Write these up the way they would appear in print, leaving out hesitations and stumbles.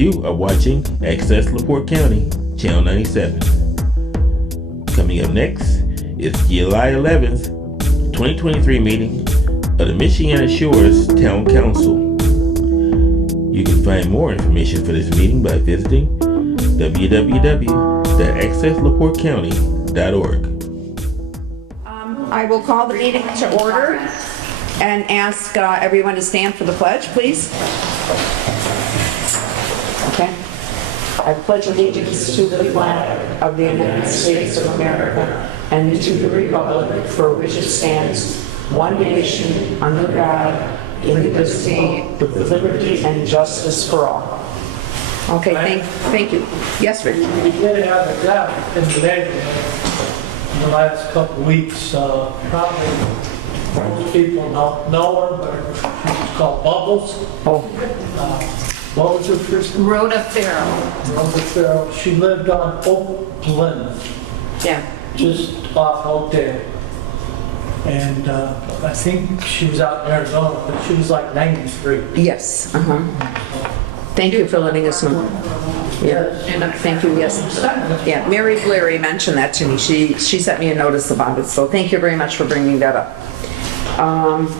You are watching Access LaPorte County, Channel 97. Coming up next is July 11th, 2023 meeting of the Michiana Shores Town Council. You can find more information for this meeting by visiting www.accesslaportecounty.org. I will call the meeting to order and ask everyone to stand for the pledge, please. Okay. I pledge allegiance to the flag of the United States of America and to the republic for which it stands, one nation, under God, indivisible, with liberty and justice for all. Okay, thank you. Yes, Rick. We did have a death in the neighborhood in the last couple of weeks. Probably most people don't know her, but she's called Bubbles. Oh. What was her first name? Rhoda Farrell. Rhoda Farrell. She lived on Oakland, Yeah. just off Oakdale. And I think she was out in Arizona, but she was like 93. Yes. Thank you for letting us know. Yeah. Thank you. Yes. Yeah. Mary Blairy mentioned that to me. She sent me a notice about it. So thank you very much for bringing that up.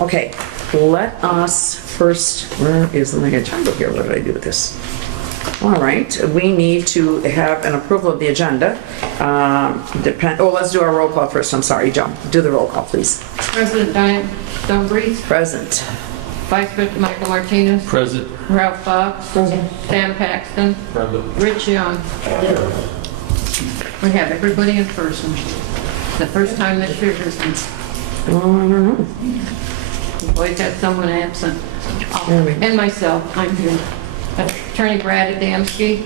Okay. Let us first. Where is my agenda here? What did I do with this? All right. We need to have an approval of the agenda. Let's do our roll call first. I'm sorry, Joe. Do the roll call, please. President Diane Dumbriz. Present. Vice President Michael Martinez. Present. Ralph Fox. Present. Sam Paxton. Present. Rich Young. We have everybody in person. The first time this year has been. I don't know. We've always had someone absent. There we go. And myself, I'm here. Attorney Brad Adamski.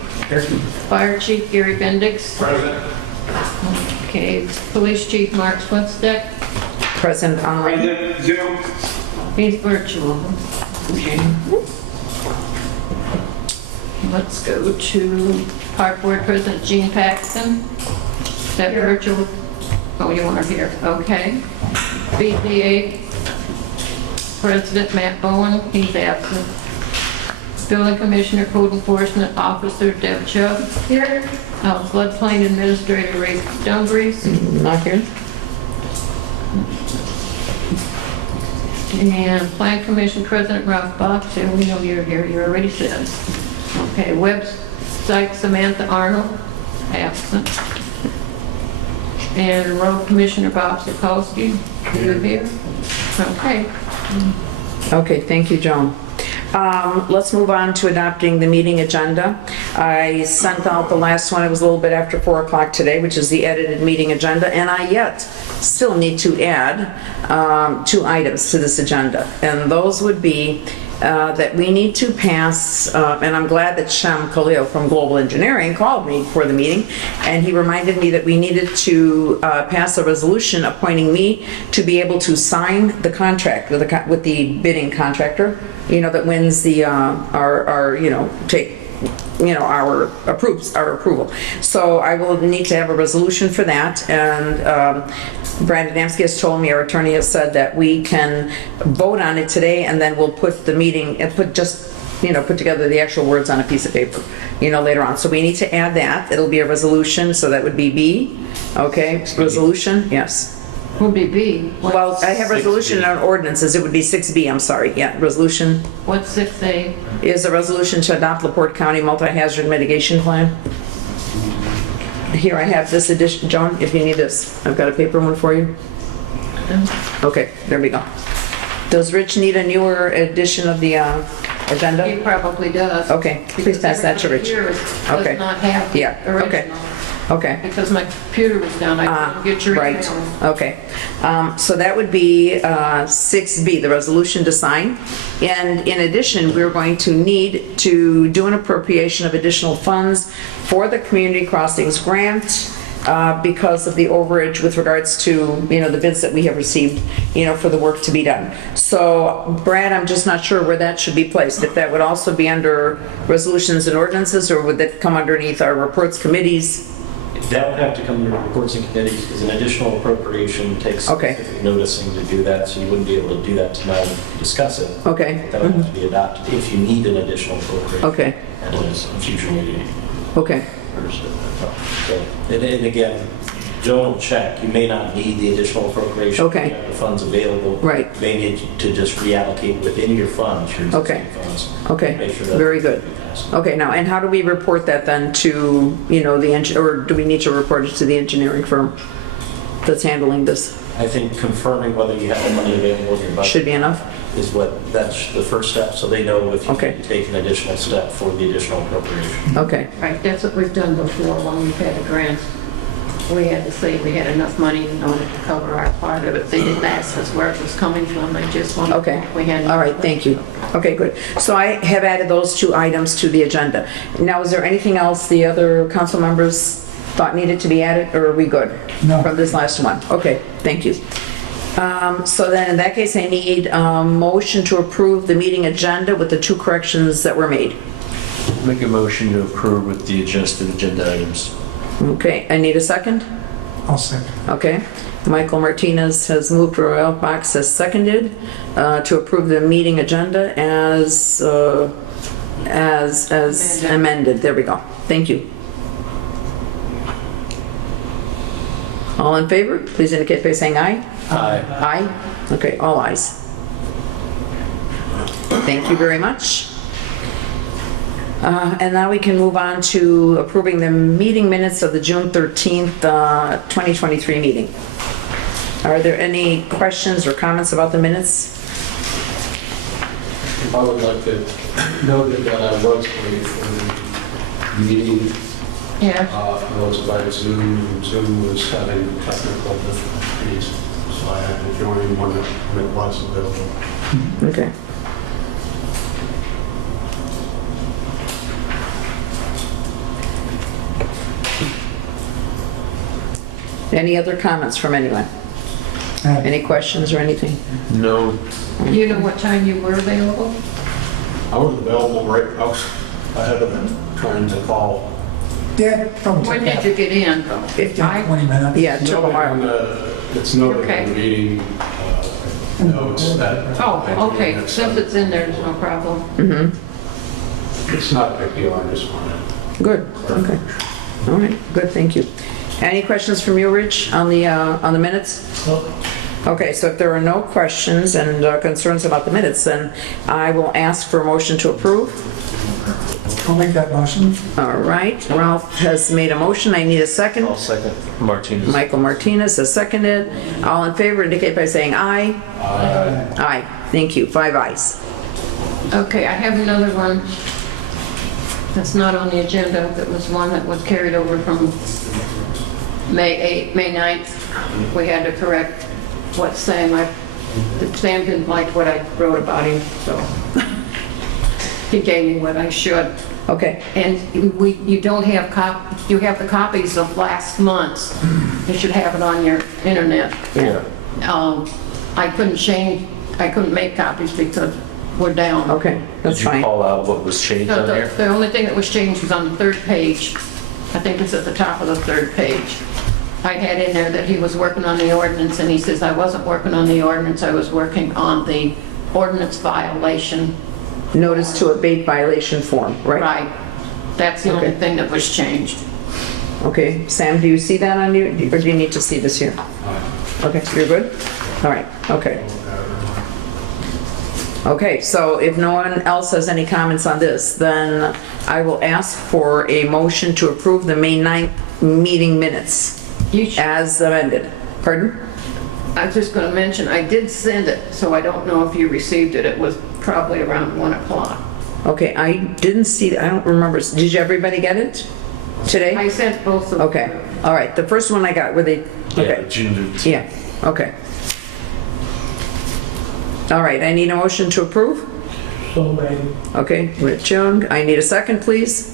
Fire Chief Gary Bendix. Present. Okay, Police Chief Mark Swinstead. Present online. Zoom. He's virtual. Okay. Let's go to Park Board President Gene Paxton. Is that virtual? Oh, you want her here. Okay. BPA President Matt Bowen, he's absent. Building Commissioner Code Enforcement Officer Deb Chubb. Here. Floodplain Administrator Ray Dumbriz. Not here. And Plan Commission President Ralph Box, and we know you're here, you already said. Okay, website Samantha Arnold, absent. And Road Commissioner Bob Sikowski, you're here. Okay. Okay, thank you, Joan. Let's move on to adopting the meeting agenda. I sent out the last one, it was a little bit after 4 o'clock today, which is the edited meeting agenda, and I yet still need to add 2 items to this agenda. And those would be that we need to pass, and I'm glad that Shem Khalil from Global Engineering called me for the meeting, and he reminded me that we needed to pass a resolution appointing me to be able to sign the contract with the bidding contractor, that wins the our approval. So I will need to have a resolution for that, and Brad Adamski has told me, our attorney has said that we can vote on it today, and then we'll put the meeting and put together the actual words on a piece of paper, later on. So we need to add that. It'll be a resolution, so that would be B. Okay, resolution, yes. Would be B. Well, I have resolution on ordinances. It would be 6B, I'm sorry. Yeah, resolution What's 6A? is a resolution to adopt LaPorte County Multi-Hazard Mitigation Plan. Here I have this edition, Joan, if you need this. I've got a paper one for you. Okay, there we go. Does Rich need a newer edition of the agenda? He probably does. Okay, please pass that to Rich. Does Okay. not have the Yeah, original. okay. Okay. Because my computer was down, I couldn't get your Right, email. okay. So that would be 6B, the resolution to sign. And in addition, we're going to need to do an appropriation of additional funds for the Community Crossings Grant because of the overage with regards to, the bids that we have received, for the work to be done. So Brad, I'm just not sure where that should be placed. If that would also be under resolutions and ordinances, or would that come underneath our reports committees? That would have to come to reports and committees because an additional appropriation takes Okay. specific noticing to do that, so you wouldn't be able to do that tonight and discuss it. Okay, That would have to be adopted if you need an additional appropriation. okay, At a future meeting. okay, So, and again, Joan will check, you may not need the additional appropriation. Okay. You have the funds available. Right. You may need to just reallocate within your funds, your Okay. existing funds. okay, Make sure that- very good. Okay, now, and how do we report that then to, or do we need to report it to the engineering firm that's handling this? I think confirming whether you have the money available in your budget. Should be enough? Is that's the first step, so they know if you Okay. need to take an additional step for the additional appropriation. Okay, Right, that's what we've done before when we've had a grant. We had to say we had enough money in order to cover our part of it. They didn't ask us where it was coming from, they just wanted, okay. we had. All right, thank you. Okay, good. So I have added those 2 items to the agenda. Now, is there anything else the other council members thought needed to be added, or are we good? No. From this last one? Okay, thank you. So then, in that case, I need a motion to approve the meeting agenda with the 2 corrections that were made. Make a motion to approve with the adjusted agenda items. Okay, I need a second? I'll second. Okay. Michael Martinez has moved, Royal Fox has seconded to approve the meeting agenda as amended. There we go. Thank you. All in favor, please indicate by saying aye. Aye. Aye? Okay, all ayes. Thank you very much. And now we can move on to approving the meeting minutes of the June 13th, 2023 meeting. Are there any questions or comments about the minutes? I would like to note that I was late for the meeting. Yeah, I was by Zoom, and Zoom was having technical difficulties, so I had to join when it was available. Okay. Any other comments from anyone? Any questions or anything? No. you know what time you were available? I was available right, I had been trying to call. Yeah, probably When took did you get in though? 15, 20 minutes. Yeah, it took a while. It's noted Okay. in the meeting notes that. Oh, okay, since it's in there, there's no problem. It's not a big deal, I just wanted. Good, okay. All right, good, thank you. Any questions from you, Rich, on the minutes? Nope. Okay, so if there are no questions and concerns about the minutes, then I will ask for a motion to approve. I'll make that motion. All right, Ralph has made a motion, I need a second. I'll second Martinez. Michael Martinez has seconded. All in favor indicate by saying aye. Aye. Aye, thank you, 5 ayes. Okay, I have another one that's not on the agenda, that was one that was carried over from May 9th. We had to correct what Sam didn't like what I wrote about him, so he gave me what I should. Okay, And you don't have you have the copies of last month's. You should have it on your internet. Yeah. I couldn't make copies because we're down. okay, that's Did you fine. call out what was changed No, on there? the only thing that was changed was on the 3rd page. I think it's at the top of the 3rd page. I had in there that he was working on the ordinance, and he says, I wasn't working on the ordinance, I was working on the ordinance violation. Notice to abate violation form, right? Right. That's the only Okay. thing that was changed. Okay, Sam, do you see that on you, or do you need to see this here? Okay, you're good? All right, okay. Okay, so if no one else has any comments on this, then I will ask for a motion to approve the May 9th meeting minutes You should- as amended. Pardon? I was just going to mention, I did send it, so I don't know if you received it. It was probably around 1 o'clock. Okay, I didn't see, I don't remember, did everybody get it today? I sent both of them. Okay, all right, the first one I got, were they, Yeah, okay, June 13th. yeah, okay. All right, I need a motion to approve. So made. Okay, Rich Young, I need a second, please.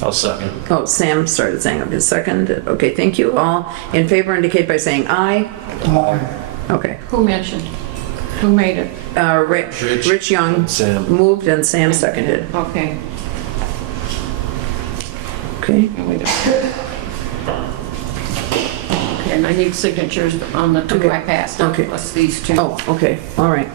I'll second. Oh, Sam started saying a second. Okay, thank you. All in favor indicate by saying aye. Okay. Who mentioned? Who made it? Rich Young Sam. moved and Sam seconded. Okay. Okay. Here we go. and I need signatures on the two Okay. I passed on, Okay. plus these two. Oh, okay, all right.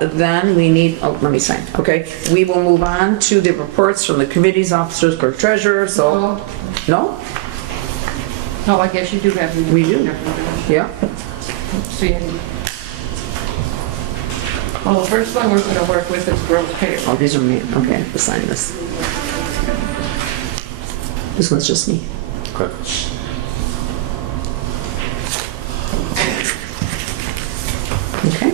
Then we need, oh, let me sign, okay. We will move on to the reports from the committees, officers, clerk treasurer, so, Oh, no? no, I guess you do have. We do. Yeah, See any? Well, the first one we're gonna work with is gross payroll. oh, these are me, okay, I have to sign this. This one's just me. Okay. Okay.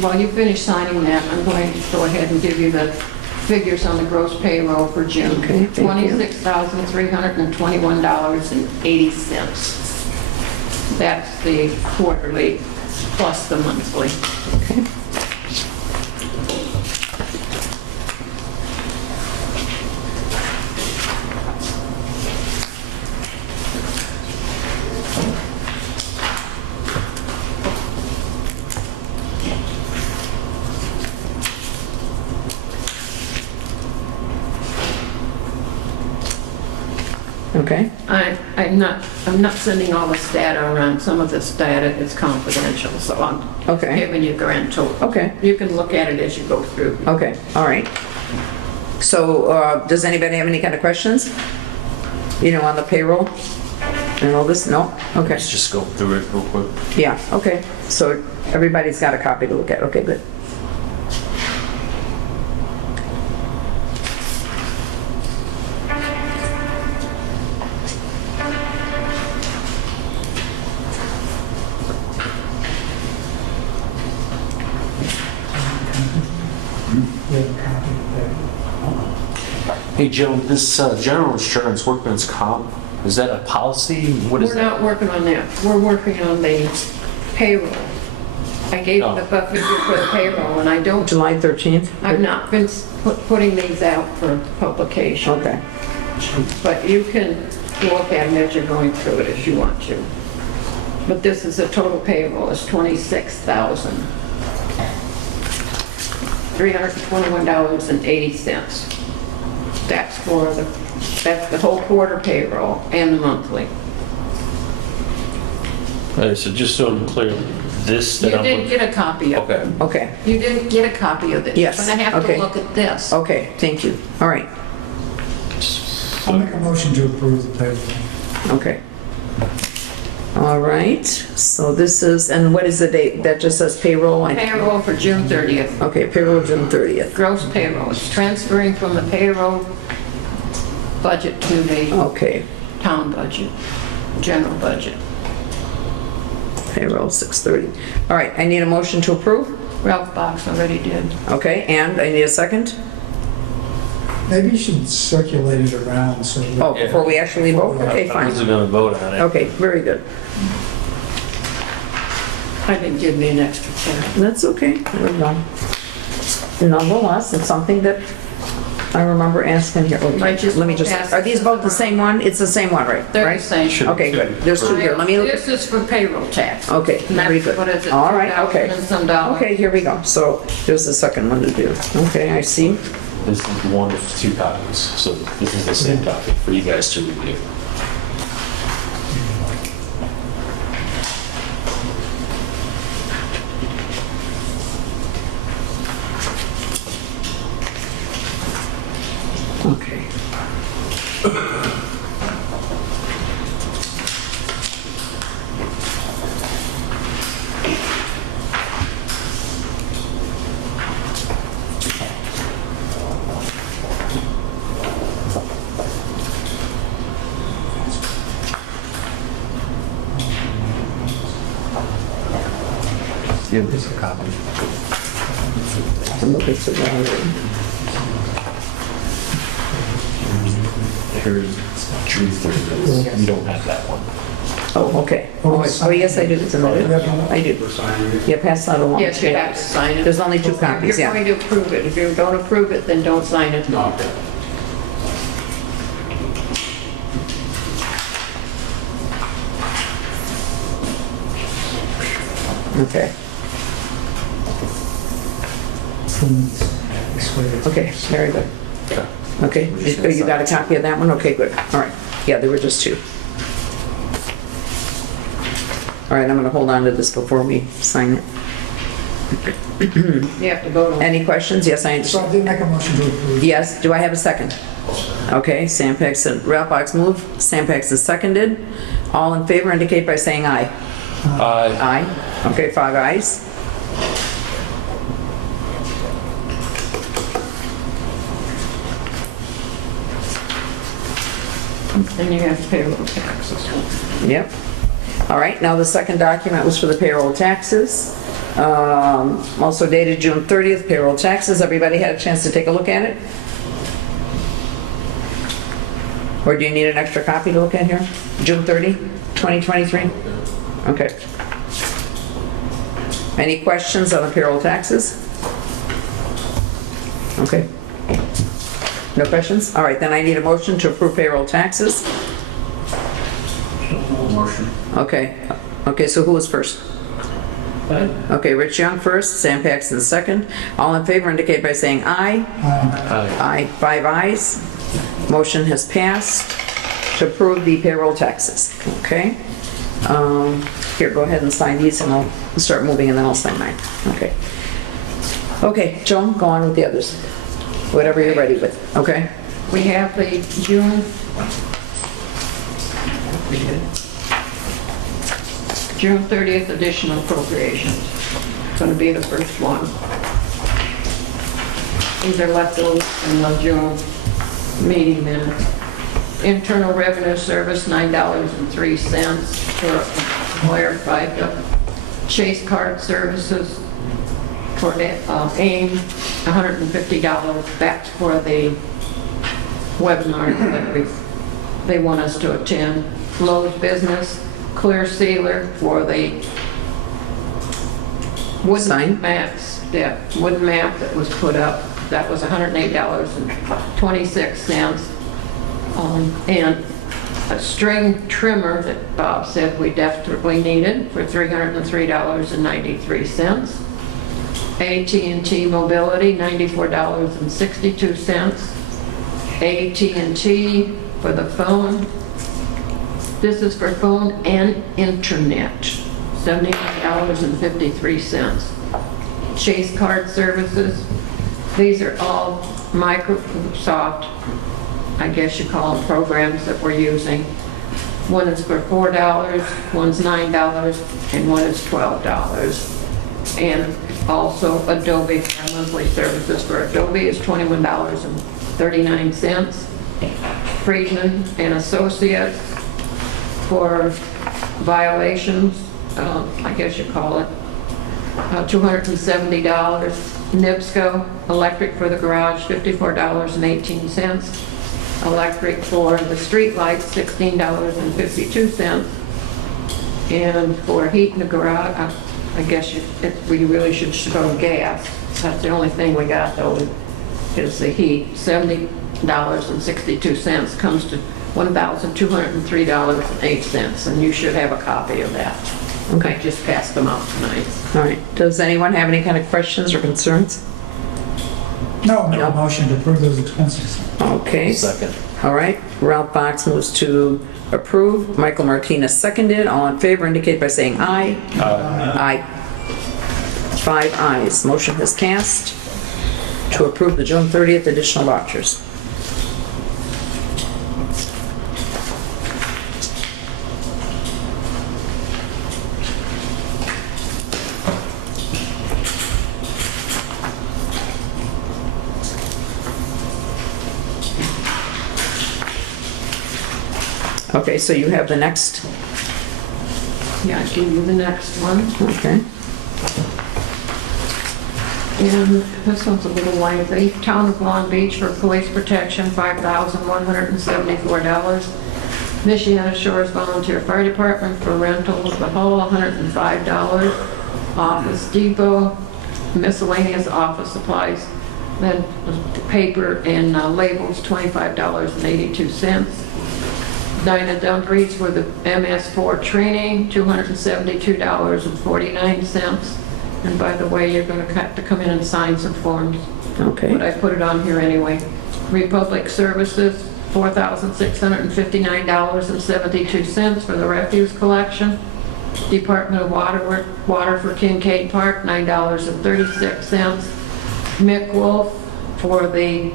While you finish signing that, I'm going to go ahead and give you the figures on the gross payroll for June. Okay, thank you. $26,321.80. That's the quarterly plus the monthly. Okay. Okay, I'm not sending all this data around. Some of this data is confidential, so I'm okay, giving you grand total. okay, You can look at it as you go through. okay, all right. So, does anybody have any kind of questions? You know, on the payroll and all this? No? Okay, Let's just go through it real quick. yeah, okay. So everybody's got a copy to look at. Okay, good. Hey, Joe, this general insurance workman's comp, is that a policy? What is We're that? not working on that. We're working on the payroll. I gave you the figure for the payroll, and I don't, July 13th? I've not been putting these out for publication. Okay, But you can look at them as you're going through it if you want to. But this is the total payroll, it's $26,321.80. That's the whole quarter payroll and the monthly. Okay, so just so I'm clear, this You that I'm... didn't get a copy of it. Okay. okay, You didn't get a copy of this. Yes, You're gonna have okay. to look at this. okay, thank you. All right, I'll make a motion to approve the payroll. okay. All right, so this is, and what is the date? That just says payroll? Payroll for June 30th. Okay, payroll June 30th. Gross payroll. It's transferring from the payroll budget to the Okay, town budget, general budget. payroll 6:30. All right, I need a motion to approve. Ralph Box already did. Okay, and I need a second? Maybe you should circulate it around so that... Oh, before we actually vote? Okay, I fine. wasn't gonna vote on it. Okay, very good. I didn't give me an extra pen. That's okay, we're done. Nonetheless, it's something that I remember asking here. Okay, Might just let me just, pass are these both the same one? It's the same one, right? They're the Right? same. Okay, good. There's two here. Let me, This is for payroll tax. okay, And very that's, good. what is it? All right, okay. 2,000 and some dollars. Okay, here we go. So there's the second one to do. Okay, I see. This is one of two copies, so this is the same copy for you guys to review. Okay. Yeah, this is a copy. I'm looking through that. Here's June 30th. You don't have that one. Oh, okay. Oh, yes, I do. It's in there. I do. For signing it. Yeah, pass that along. Yes, you have to sign it. There's only two copies, You're yeah. going to approve it. If you don't approve it, then don't sign it. Okay. Okay. Okay, very good. Okay, you got a copy of that one? Okay, good. All right. Yeah, there were just two. All right, I'm going to hold on to this before we sign it. You have to vote on it. Any questions? Yes, I So understand. I did make a motion to approve. Yes, do I have a second? Okay, Sam Paxton, Ralph Box moved, Sam Paxton seconded. All in favor indicate by saying aye. Aye. Aye. Okay, 5 ayes. And you have payroll taxes. Yep. All right, now the second document was for the payroll taxes. Also dated June 30th, payroll taxes. Everybody had a chance to take a look at it? Or do you need an extra copy to look at here? June 30, 2023? Okay. Any questions on the payroll taxes? Okay. No questions? All right, then I need a motion to approve payroll taxes. Motion. Okay. Okay, so who was first? Okay, Rich Young first, Sam Paxton second. All in favor indicate by saying aye. Aye. Aye, 5 ayes. Motion has passed to approve the payroll taxes. Okay. Here, go ahead and sign these and I'll start moving and then I'll sign mine. Okay. Okay, Joan, go on with the others. Whatever you're ready with, okay? We have the June 30th additional appropriations. It's going to be the first one. These are leftovers from the June meeting minutes. Internal Revenue Service, $9.03 for employer FICA. Chase Card Services for AIM, $150. That's for the webinar that they want us to attend. Lowe's Business, Clear Sealer for the wooden Sign? maps, yeah, wooden map that was put up. That was $108.26. And a string trimmer that Bob said we desperately needed for $303.93. AT&T Mobility, $94.62. AT&T for the phone. This is for phone and internet, $79.53. Chase Card Services. These are all Microsoft, I guess you call them programs that we're using. One is for $4, one's $9, and one is $12. And also Adobe, our monthly services for Adobe is $21.39. Friedman and Associates for violations, I guess you call it, $270. NIPSCO, electric for the garage, $54.18. Electric for the street lights, $16.52. And for heat in the garage, I guess we really should go gas. That's the only thing we got though, is the heat. $70.62 comes to $1,203.08, and you should have a copy of that. Okay, just passed them out tonight. All right. Does anyone have any kind of questions or concerns? No, make a motion to approve those expenses. Okay. Second. All right. Ralph Box moves to approve. Michael Martinez seconded. All in favor indicate by saying aye. Aye. 5 ayes. Motion has passed to approve the June 30th additional vouchers. Okay, so you have the next. Yeah, I'll give you the next one. Okay. And this one's a little lengthy. Town of Long Beach for police protection, $5,174. Michiana Shores Volunteer Fire Department for rental of the hull, $105. Office Depot, miscellaneous office supplies, then paper and labels, $25.82. Dinah Dumfries for the MS4 training, $272.49. And by the way, you're gonna have to come in and sign some forms, Okay. but I put it on here anyway. Republic Services, $4,659.72 for the refuse collection. Department of Water for Kincaid Park, $9.36. Mick Wolf for the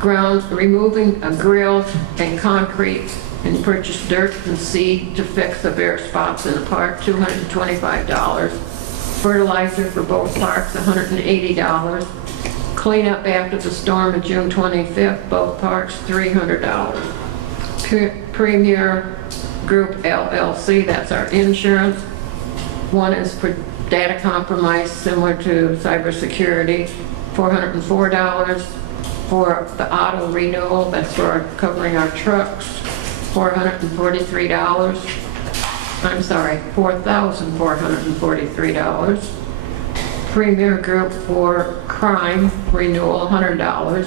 grounds, removing a grill and concrete and purchase dirt and seed to fix the bare spots in the park, $225. Fertilizer for both parks, $180. Cleanup after the storm of June 25th, both parks, $300. Premier Group LLC, that's our insurance. One is for data compromise, similar to cybersecurity, $404. For the auto renewal, that's for covering our trucks, $443. I'm sorry, $4,443. Premier Group for crime renewal, $100.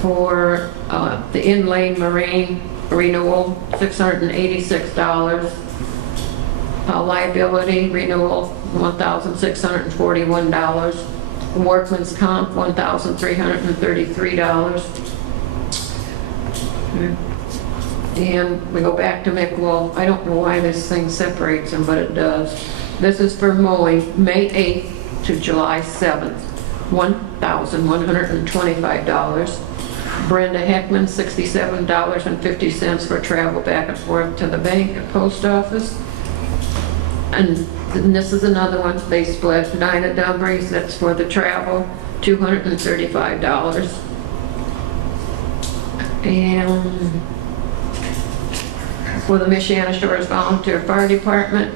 For the inland marine renewal, $686. Liability renewal, $1,641. Workman's comp, $1,333. And we go back to Mick Wolf. I don't know why this thing separates them, but it does. This is for mowing, May 8th to July 7th, $1,125. Brenda Heckman, $67.50 for travel back and forth to the bank and post office. And this is another one they split. Dinah Dumbriez, that's for the travel, $235. And for the Michiana Shores Volunteer Fire Department,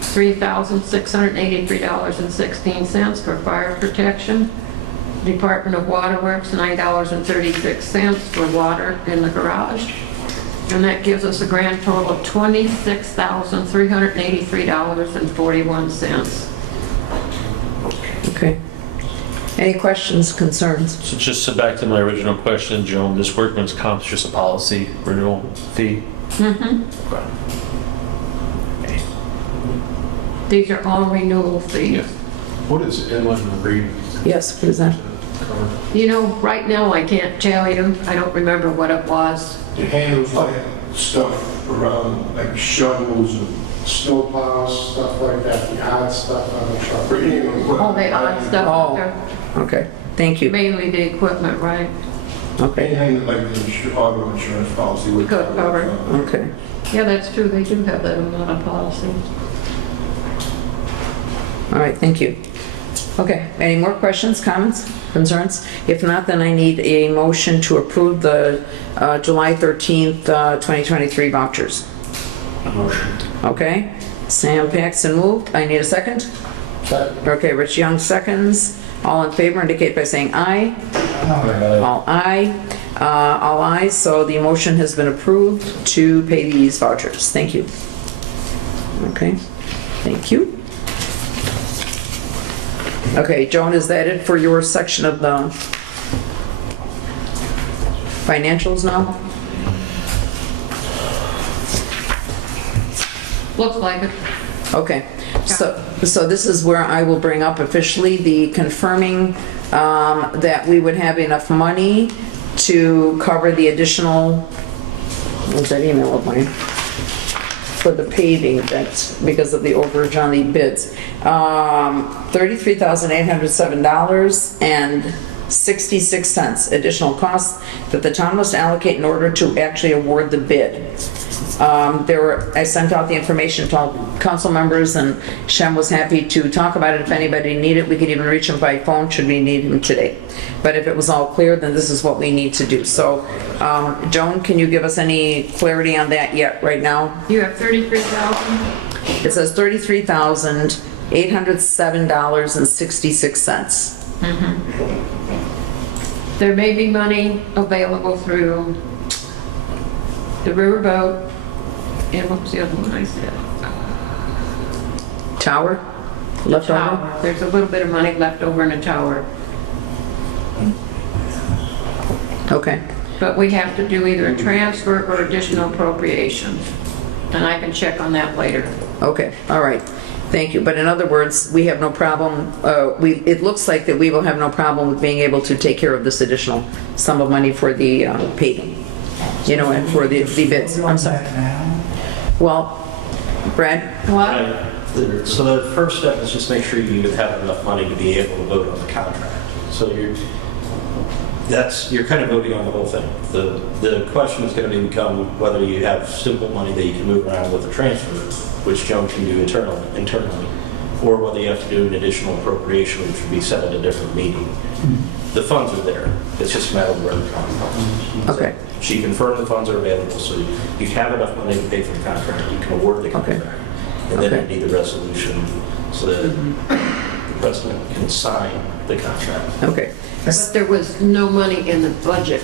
$3,683.16 for fire protection. Department of Waterworks, $9.36 for water in the garage. And that gives us a grand total of $26,383.41. Okay. Any questions, concerns? So just back to my original question, Joan, this workman's comp is just a policy renewal fee? Mm-hmm. Okay. These are all renewal fees. What is inland marine Yes, what is that? cover? You know, right now I can't tell you. I don't remember what it was. It handles like stuff around, like shovels and snow plows, stuff like that, the odd stuff on the truck. All the odd stuff out Oh. there. Okay, thank you. Mainly the equipment, right? Okay, Anything like the auto insurance policy would Could cover. okay. Yeah, that's true. They do have that in a lot of policies. All right, thank you. Okay, any more questions, comments, concerns? If not, then I need a motion to approve the July 13th, 2023 vouchers. Motion. Okay, Sam Paxton moved. I need a second. Okay, Rich Young seconds. All in favor indicate by saying aye. All aye. All ayes, so the motion has been approved to pay these vouchers. Thank you. Okay, thank you. Okay, Joan, is that it for your section of the financials now? Looks like it. Okay, so this is where I will bring up officially the confirming that we would have enough money to cover the additional, what's that email of mine? For the paving, that's because of the overage on the bids. $33,807.66 additional costs that the town must allocate in order to actually award the bid. I sent out the information to all council members, and Shem was happy to talk about it. If anybody needed it, we could even reach him by phone should we need him today. But if it was all clear, then this is what we need to do. So, Joan, can you give us any clarity on that yet, right now? You have 33,000? It says $33,807.66. There may be money available through the riverboat, and what was the other one I said? Tower? Left over? Tower. There's a little bit of money left over in the tower, Okay. but we have to do either a transfer or additional appropriations, and I can check on that later. Okay, all right. Thank you. But in other words, we have no problem, it looks like that we will have no problem with being able to take care of this additional sum of money for the paving, you know, and for the bids. I'm sorry. Well, Brad? What? Right. So the first step is just make sure you have enough money to be able to vote on the contract. So you're kind of voting on the whole thing. The question is going to become whether you have simple money that you can move around with a transfer, which Joan can do internally, or whether you have to do an additional appropriation, which would be set at a different meeting. The funds are there. It's just a matter of where the funds are. Okay. She confirmed the funds are available, so you have enough money to pay for the contract. You can award the contract. And then Okay. you need the resolution so that the president can sign the contract. Okay. But there was no money in the budget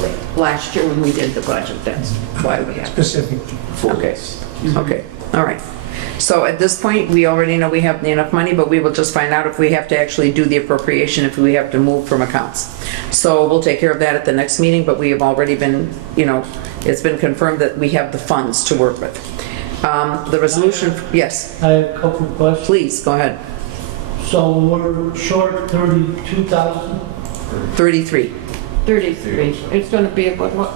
Right. last year when we did the budget. That's why we have. Specific. Okay, okay, all right. So at this point, we already know we have enough money, but we will just find out if we have to actually do the appropriation, if we have to move from accounts. So we'll take care of that at the next meeting, but we have already been, you know, it's been confirmed that we have the funds to work with. The resolution, yes, I have a couple of questions. please, go ahead. So we're short 32,000? 33. 33. It's going to be about what,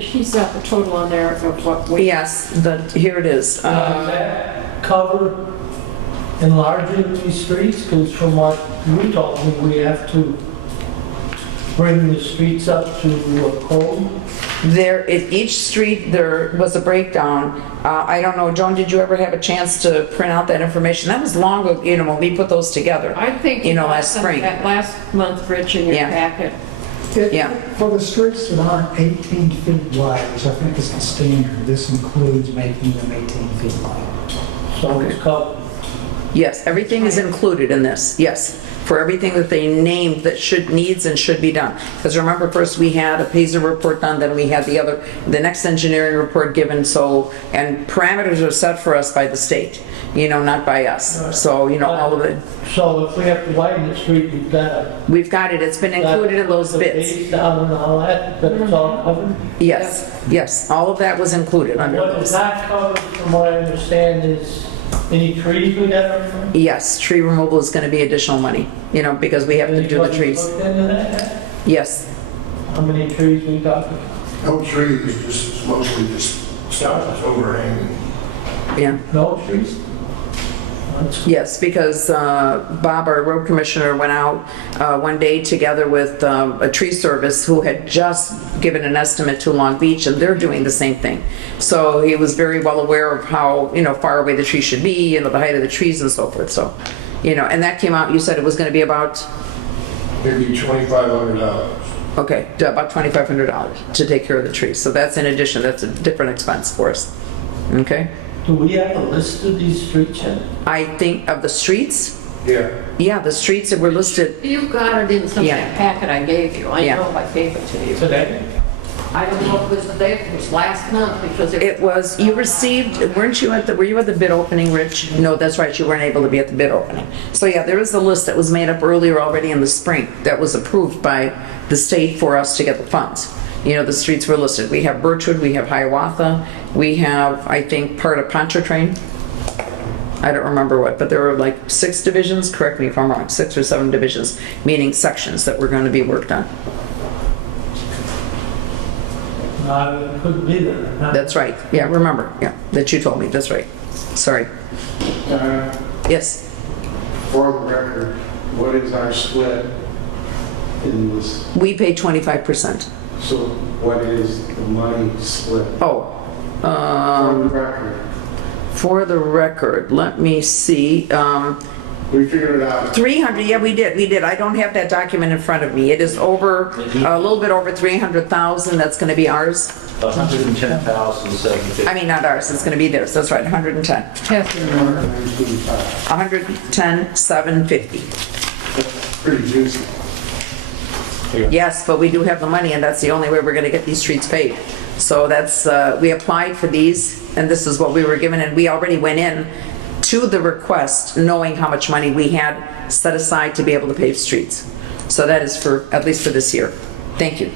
she's got the total on there of what we. Yes, here it is. Does that cover enlarging these streets? Because from what you told me, we have to bring the streets up to a code. There, at each street, there was a breakdown. I don't know, Joan, did you ever have a chance to print out that information? That was long ago, you know, when we put those together. I think You know, got last some of spring. that last month, Rich, in your Yeah. packet. Yeah. For the streets that aren't 18 feet wide, which I think is the standard, this includes making them 18 feet wide. So it's covered. Yes, everything is included in this, yes, for everything that they named that needs and should be done. Because remember, first we had a PASER report done, then we had the next engineering report given, so, and parameters are set for us by the state, you know, not by us. So, you know, all of it, So if we have to widen the street, we've got it, it's been included in those bids. base down and all that, but it's all covered? Yes, yes, all of that was included under What is those. not covered, from what I understand, is any trees we got to remove? Yes, tree removal is going to be additional money, you know, because we have to do the Anybody trees. looked into that? Yes, How many trees we talking? No trees, just mostly just stuff that's overhanging. yeah. No trees? That's- Yes, because Bob, our road commissioner, went out one day together with a tree service who had just given an estimate to Long Beach, and they're doing the same thing. So he was very well aware of how, you know, far away the trees should be, you know, the height of the trees and so forth, so, you know, and that came out, you said it was gonna be about, Maybe $2,500. okay, about $2,500 to take care of the trees. So that's in addition, that's a different expense for us, okay? Do we have a list of these streets yet? I think of the streets, Yeah. the streets that were listed, You got it in some of Yeah. that packet I gave you. I Yeah. know I gave it to you. Today? I don't know if it was the day, it was last month because it was, you received, were you at the bid opening, Rich? No, that's right, you weren't able to be at the bid opening. So yeah, there is a list that was made up earlier already in the spring that was approved by the state for us to get the funds. You know, the streets were listed. We have Birchwood, we have Hiawatha, we have, I think, part of Pontchartrain. I don't remember what, but there were like 6 divisions, correct me if I'm wrong, 6 or 7 divisions, meaning sections that were going to be worked on. No, it couldn't be there. That's right, yeah, remember, yeah, that you told me, that's right. Sorry. Yes, For the record, what is our split in this? we pay 25%. So what is the money split? Oh, For the record, for the record, let me see, we figured it out. 300, yeah, we did. I don't have that document in front of me. It is over, a little bit over 300,000, that's gonna be ours. 110,750. I mean, not ours, it's gonna be theirs, that's right, 110. 110,750. Pretty juicy. Yes, but we do have the money, and that's the only way we're gonna get these streets paid. So that's, we applied for these, and this is what we were given, and we already went in to the request knowing how much money we had set aside to be able to pave streets. So that is for, at least for this year. Thank you.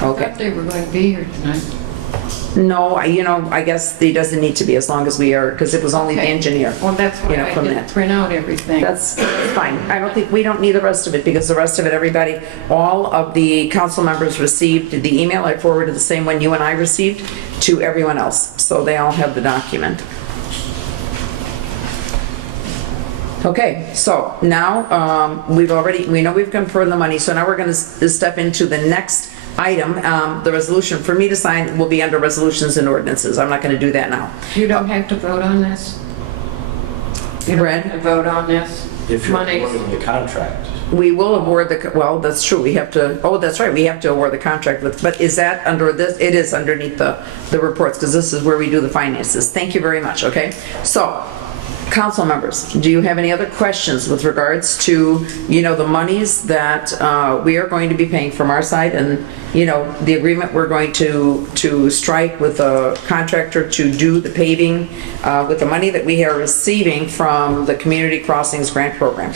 I Okay. thought they were going to be here tonight. No, I guess he doesn't need to be as long as we are, because it was only the Okay. engineer. Well, that's why I from didn't that. print out everything. That's fine. We don't need the rest of it, because the rest of it, everybody, all of the council members received the email. I forwarded the same one you and I received to everyone else, so they all have the document. Okay, so now, we know we've confirmed the money, so now we're gonna step into the next item. The resolution for me to sign will be under resolutions and ordinances. I'm not gonna do that now. You don't have to vote on this? You don't Brad? have to vote on this? If you're Money. awarding the contract. We will award well, that's true, we have to, that's right, we have to award the contract with, but is that under this? It is underneath the reports, because this is where we do the finances. Thank you very much, okay? So, council members, do you have any other questions with regards to, the monies that we are going to be paying from our side, and, the agreement we're going to strike with a contractor to do the paving with the money that we are receiving from the Community Crossings Grant Program?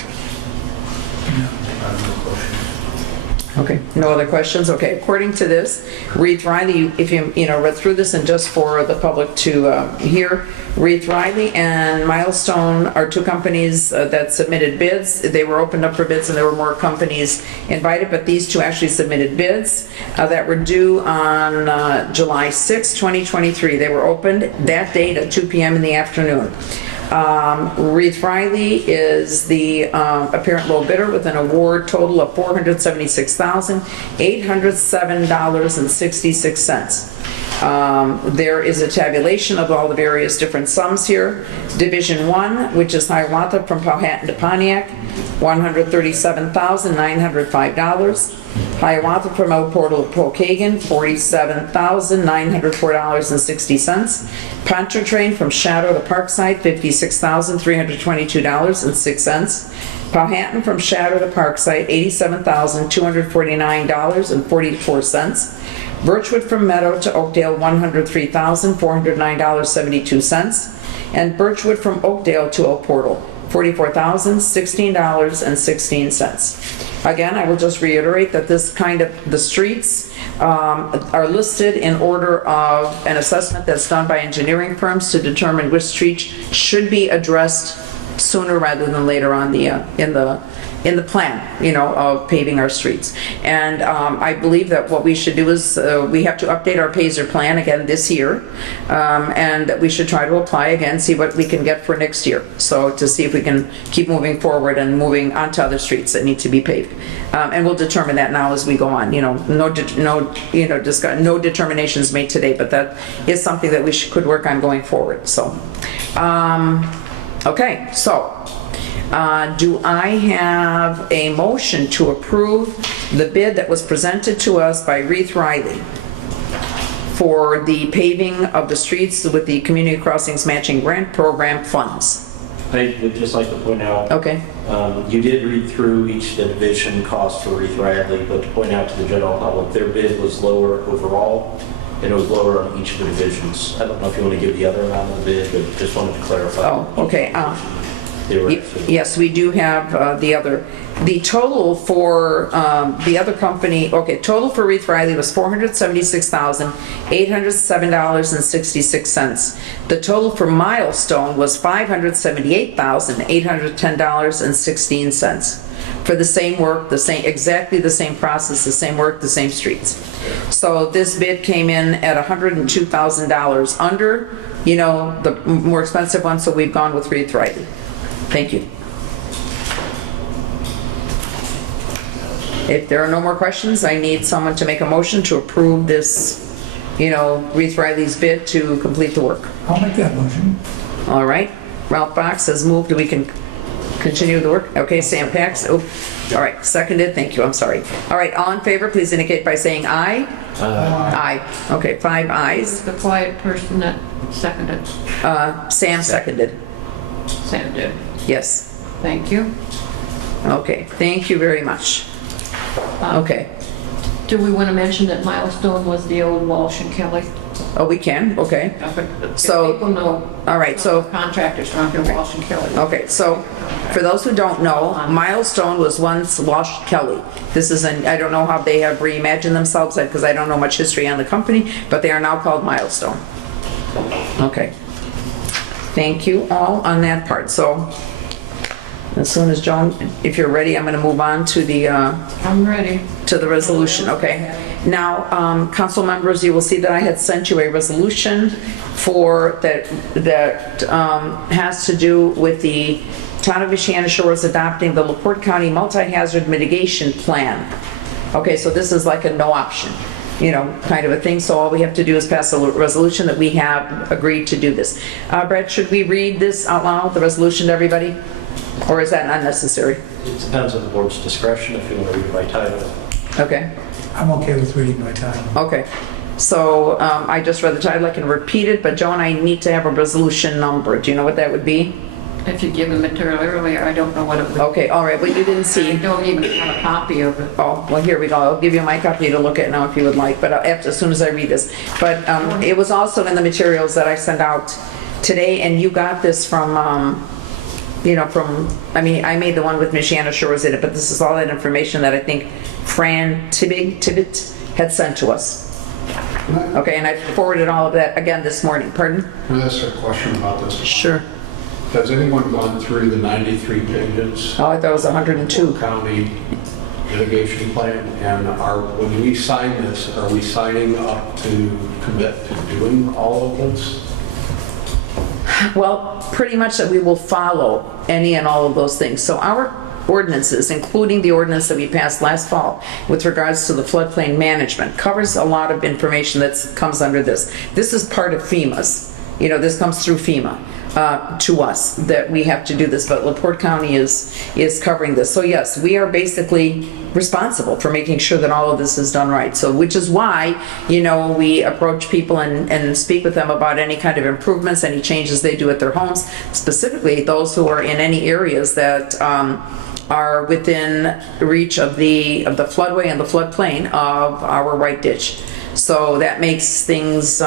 Okay, no other questions? Okay, according to this, Reith Riley, if you read through this, and just for the public to hear, Reith Riley and Milestone are two companies that submitted bids. They were opened up for bids, and there were more companies invited, but these two actually submitted bids that were due on July 6, 2023. They were opened that date at 2 p.m. in the afternoon. Reith Riley is the apparent low bidder with an award total of $476,807.66. There is a tabulation of all the various different sums here. Division 1, which is Hiawatha from Powhatan to Pontiac, $137,905. Hiawatha from Old Portal to Pokagon, $47,904.60. Pontchartrain from Shadow to Parkside, $56,322.06. Powhatan from Shadow to Parkside, $87,249.44. Birchwood from Meadow to Oakdale, $103,409.72. And Birchwood from Oakdale to Old Portal, $44,016.16. Again, I will just reiterate that the streets are listed in order of an assessment that's done by engineering firms to determine which streets should be addressed sooner rather than later on in the plan, of paving our streets. And I believe that what we should do is we have to update our Pazer plan again this year, and that we should try to apply again, see what we can get for next year. So to see if we can keep moving forward and moving on to other streets that need to be paved. And we'll determine that now as we go on. No determinations made today, but that is something that we could work on going forward. So, okay, so. Do I have a motion to approve the bid that was presented to us by Reith Riley for the paving of the streets with the Community Crossings Matching Grant Program funds? I would just like to point out, Okay. you did read through each of the division costs for Reith Riley, but to point out to the general public, their bid was lower overall, and it was lower on each of the divisions. I don't know if you want to give the other amount of the bid, but just wanted to clarify. Oh, okay. They were Yes, we do have the total for the other company, total for Reith Riley was $476,807.66. The total for Milestone was $578,810.16. For the same work, exactly the same process, the same work, the same streets. So this bid came in at $102,000 under, the more expensive one, so we've gone with Reith Riley. Thank you. If there are no more questions, I need someone to make a motion to approve this, Reith Riley's bid to complete the work. I'll make that motion. All right. Ralph Box has moved. We can continue the work. Okay, Sam Pax. Oh, all right. Seconded. Thank you. I'm sorry. All right. All in favor, please indicate by saying aye. Aye. Okay, 5 ayes. The quiet person that seconded. Sam seconded. Sam did. Yes. Thank you. Okay. Thank you very much. Okay. Do we want to mention that Milestone was the old Walsh and Kelly? Oh, we can, okay. If So- people know. All right, so- Contractors around here, Walsh and Kelly. Okay, so for those who don't know, Milestone was once Walsh Kelly. This is I don't know how they have reimagined themselves, because I don't know much history on the company, but they are now called Milestone. Okay. Thank you all on that part. So as soon as Joan, if you're ready, I'm going to move on to the I'm ready. to the resolution, okay? Now, council members, you will see that I had sent you a resolution for that has to do with the Town of Michiana Shores adopting the LaPorte County Multi-Hazard Mitigation Plan. Okay, so this is like a no option, kind of a thing. So all we have to do is pass a resolution that we have agreed to do this. Brett, should we read this out loud, the resolution to everybody? Or is that not necessary? It depends on the board's discretion if you want to read it by title. Okay. I'm okay with reading by title. Okay, so I just read the title, I can repeat it, but Joan, I need to have a resolution number. Do you know what that would be? If you give the material earlier, I don't know what it would. Okay, all right, but you didn't I see. don't even have a copy of it. Oh, well, here we go. I'll give you my copy to look at now if you would like, but as soon as I read this. But it was also in the materials that I sent out today, and you got this from, I made the one with Michiana Shores in it, but this is all that information that I think Fran Tibbet had sent to us. Okay, and I forwarded all of that again this morning. Pardon? Can I ask a question about this? Sure. Has anyone gone through the 93 pages? Oh, I thought it was 102. County mitigation plan, and when we sign this, are we signing up to commit to doing all of this? Well, pretty much that we will follow any and all of those things. So our ordinances, including the ordinance that we passed last fall with regards to the floodplain management, covers a lot of information that comes under this. This is part of FEMA's. This comes through FEMA to us, that we have to do this, but LaPorte County is covering this. So yes, we are basically responsible for making sure that all of this is done right. So, which is why, we approach people and speak with them about any kind of improvements, any changes they do at their homes, specifically those who are in any areas that are within reach of the floodway and the floodplain of our right ditch. So that makes things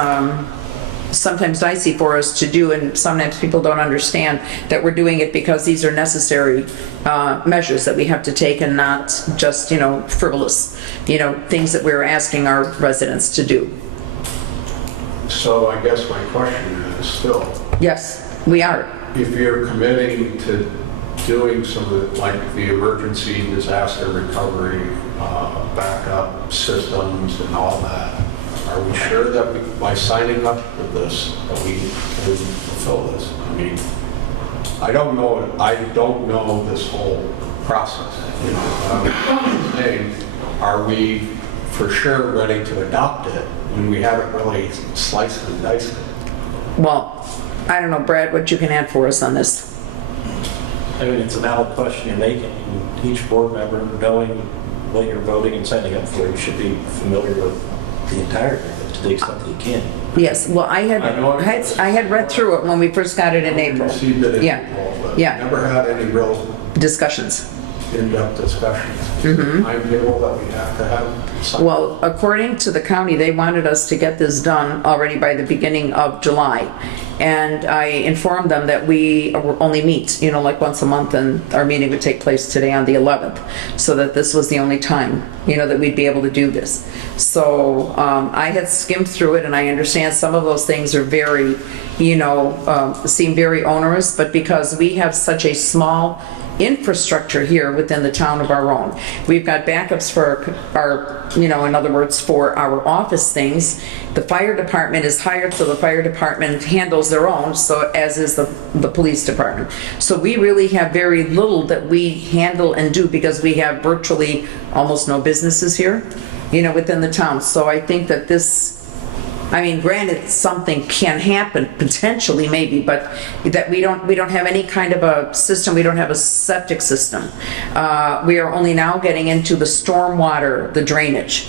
sometimes dicey for us to do, and sometimes people don't understand that we're doing it because these are necessary measures that we have to take, and not just frivolous things that we're asking our residents to do. So I guess my question is still, Yes, we are. if you're committing to doing some of like the emergency disaster recovery, backup systems and all that, are we sure that by signing up for this, that we can fulfill this? I mean, I don't know this whole process. I'm saying, are we for sure ready to adopt it when we haven't really sliced and diced it? Well, I don't know, Brad, what you can add for us on this. It's a valid question you're making. Each board member, knowing what you're voting and signing up for, you should be familiar with the entire agreement to the extent that you can. Yes, well, I had read through it when we first got it in April. Received it in Yeah. April, but Yeah. never had any real Discussions. in-depth discussions. Timetable that we have to have. Well, according to the county, they wanted us to get this done already by the beginning of July. And I informed them that we only meet, like once a month, and our meeting would take place today on the 11th. So that this was the only time, that we'd be able to do this. So I had skimmed through it, and I understand some of those things are very, seem very onerous, but because we have such a small infrastructure here within the town of our own. We've got backups for our, in other words, for our office things. The fire department is hired, so the fire department handles their own, so as is the police department. So we really have very little that we handle and do because we have virtually almost no businesses here, within the town. So I think that this, granted, something can happen, potentially, maybe, but that we don't have any kind of a system, we don't have a septic system. We are only now getting into the stormwater, the drainage,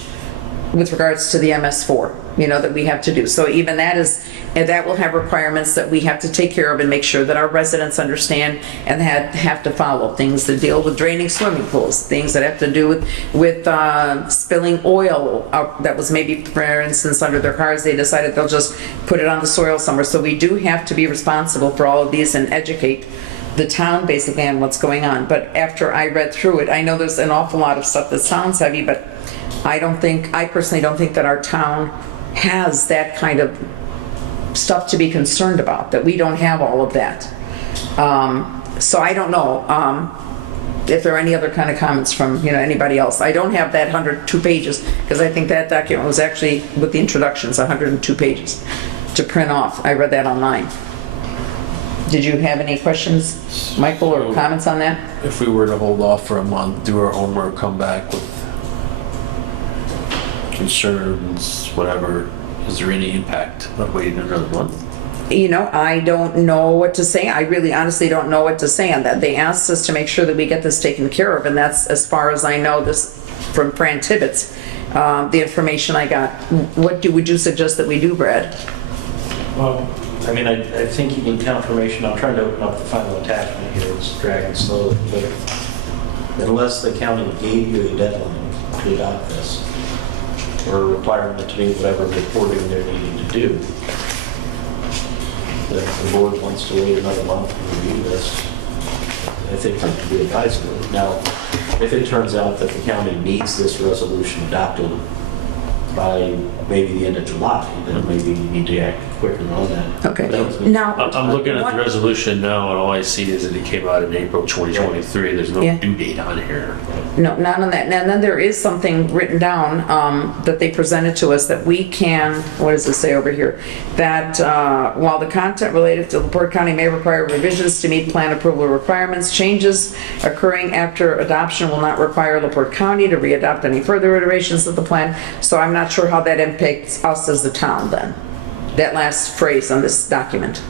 with regards to the MS4, that we have to do. So even that is and that will have requirements that we have to take care of and make sure that our residents understand and have to follow. Things that deal with draining swimming pools, things that have to do with spilling oil that was maybe, for instance, under their cars, they decided they'll just put it on the soil somewhere. So we do have to be responsible for all of these and educate the town basically on what's going on. But after I read through it, I know there's an awful lot of stuff that sounds heavy, but I personally don't think that our town has that kind of stuff to be concerned about, that we don't have all of that. So I don't know if there are any other kind of comments from, anybody else. I don't have that 102 pages, because I think that document was actually, with the introductions, 102 pages to print off. I read that online. Did you have any questions, Michael, or comments on that? If we were to hold off for a month, do our homework, come back with concerns, whatever, is there any impact of waiting another month? I don't know what to say. I really honestly don't know what to say on that. They asked us to make sure that we get this taken care of, and that's, as far as I know, this from Fran Tibbetts, the information I got. What would you suggest that we do, Brad? Well, I mean, I think you need confirmation. I'm trying to open up the final attachment here. It's dragging slowly, but unless the county gave you a deadline to adopt this, or a requirement to do whatever reporting they're needing to do, if the board wants to wait another month to review this, I think that could be advisable. Now, if it turns out that the county needs this resolution adopted by maybe the end of July, then maybe you need to act quicker on that. Okay. Now, I'm looking at the resolution now, and all I see is that it came out in April 2023. There's no due date on here. No, not on that. And then there is something written down that they presented to us that we can, what does it say over here? That while the content related to LaPorte County may require revisions to meet plan approval requirements, changes occurring after adoption will not require LaPorte County to readopt any further iterations of the plan. So I'm not sure how that impacts us as the town then. That last phrase on this document.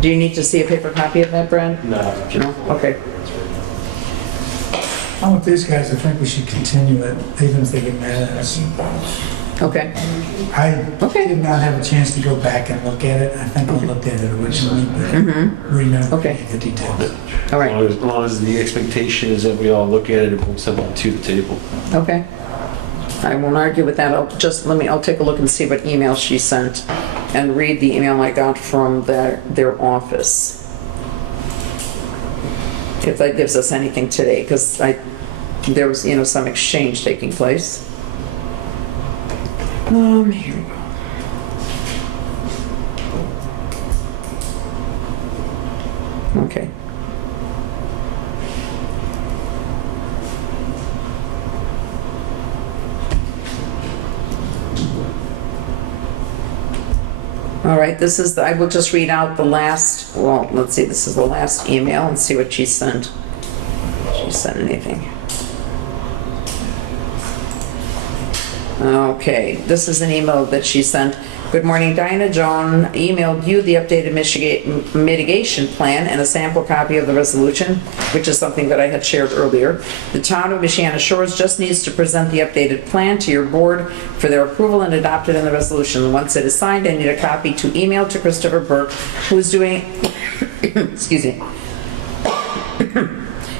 Do you need to see a paper copy of that, Brad? No. Okay. I'm with these guys, I think we should continue it, even if they get mad at us. Okay. I Okay. did not have a chance to go back and look at it. I think I looked at it originally, but remember Okay. the details. All right. As long as the expectation is that we all look at it and bring something to the table. Okay. I won't argue with that. I'll take a look and see what email she sent and read the email I got from their office. If that gives us anything today, because there was, some exchange taking place. Here we go. Okay. All right, I will just read out the last, let's see, this is the last email and see what she sent. She sent anything. Okay, this is an email that she sent. Good morning, Dinah. Joan emailed you the updated mitigation plan and a sample copy of the resolution, which is something that I had shared earlier. The town of Michiana Shores just needs to present the updated plan to your board for their approval and adopted in the resolution. Once it is signed, I need a copy to email to Christopher Burke, who is doing, excuse me,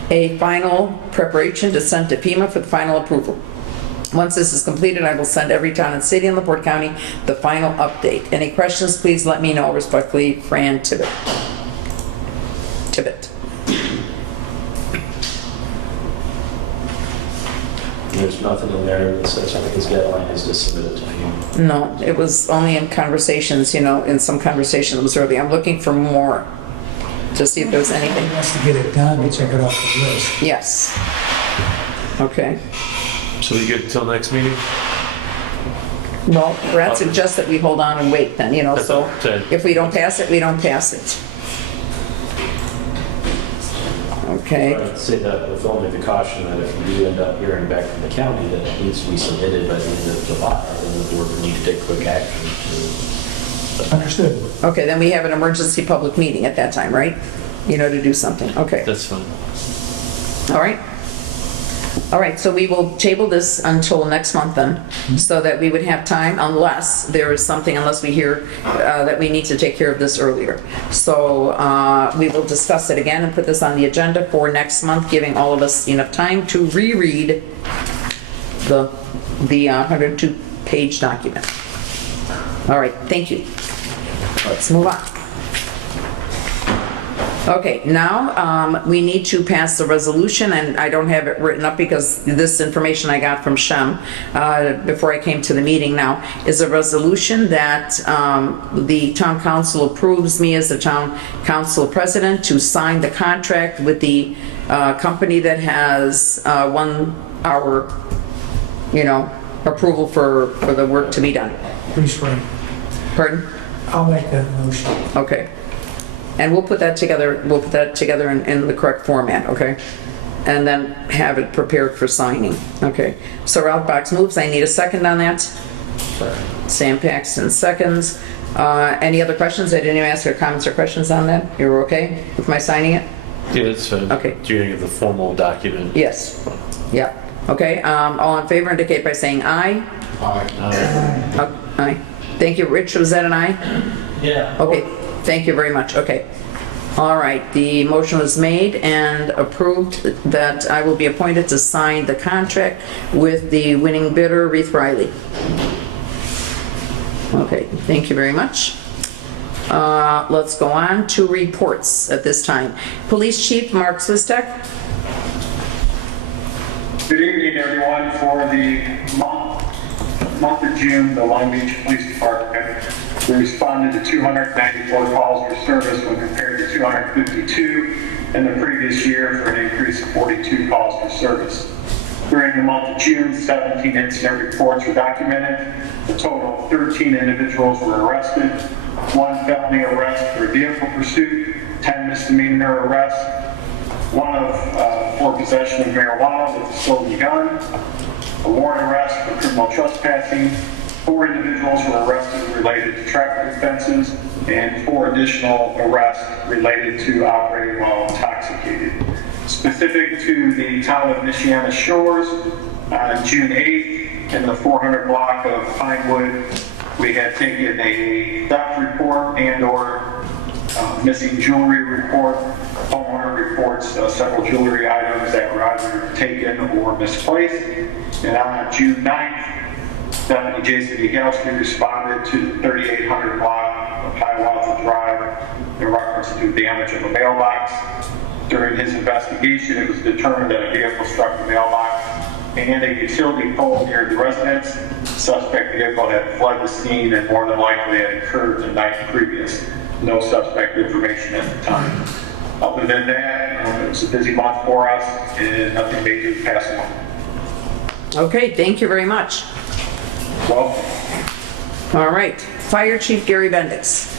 a final preparation to send to FEMA for the final approval. Once this is completed, I will send every town and city in LaPorte County the final update. Any questions, please let me know. Respectfully, Fran Tibbett. There's nothing in there that says his deadline is to submit it to you. No, it was only in conversations, in some conversation that was early. I'm looking for more to see if there's anything. He wants to get it done, we check it off the list. Yes. Okay. So we good until next meeting? Well, Brad suggests that we hold on and wait then, so Okay. if we don't pass it, we don't pass it. Okay. I'd say that with only the caution that if you do end up hearing back from the county that it needs to be submitted by the end of July, then the board would need to take quick action to... Understood. Okay, then we have an emergency public meeting at that time, right? To do something. Okay. That's fine. All right. All right, so we will table this until next month then, so that we would have time unless there is something, unless we hear that we need to take care of this earlier. So we will discuss it again and put this on the agenda for next month, giving all of us enough time to reread the 102-page document. All right, thank you. Let's move on. Okay, now we need to pass the resolution, and I don't have it written up because this information I got from Shem before I came to the meeting now, is a resolution that the town council approves me as the town council president to sign the contract with the company that has won our, approval for the work to be done. Please wait. Pardon? I'll make that motion. Okay. And we'll put that together in the correct format, okay? And then have it prepared for signing, okay? So Ralph Box moves, I need a second on that. Sam Paxton seconds. Any other questions? I didn't even ask your comments or questions on that. You're okay with my signing it? Yeah, it's fine. Okay. During the formal document. Yes. Yeah. Okay, all in favor indicate by saying aye. Aye. Aye. Thank you. Rich, was that an aye? Yeah. Okay, thank you very much. Okay. All right, the motion was made and approved that I will be appointed to sign the contract with the winning bidder, Reith Riley. Okay, thank you very much. Let's go on to reports at this time. Police Chief Mark Swistek. Good evening, everyone. For the month of June, the Long Beach Police Department, we responded to 294 calls for service when compared to 252 in the previous year, for an increase of 42 calls for service. During the month of June, 17 incident reports were documented. A total of 13 individuals were arrested, 1 felony arrest for vehicle pursuit, 10 misdemeanor arrests, 1 for possession of marijuana with a stolen gun, a warrant arrest for criminal trespassing, 4 individuals were arrested related to traffic offenses, and 4 additional arrests related to operating while intoxicated. Specific to the town of Michiana Shores, on June 8th, in the 400 block of Pinewood, we had taken a theft report and/or missing jewelry report. Homeowner reports several jewelry items that were either taken or misplaced. And on June 9th, Deputy Jason Migalski responded to the 3800 block of Hiawatha Drive in reference to damage of a mailbox. During his investigation, it was determined that a vehicle struck the mailbox and a utility pole near the residence. The suspect vehicle had fled the scene and more than likely had occurred the night previous. No suspect information at the time. Other than that, it was a busy month for us and nothing major to pass along. Okay, thank you very much. Well, All right, Fire Chief Gary Bendix.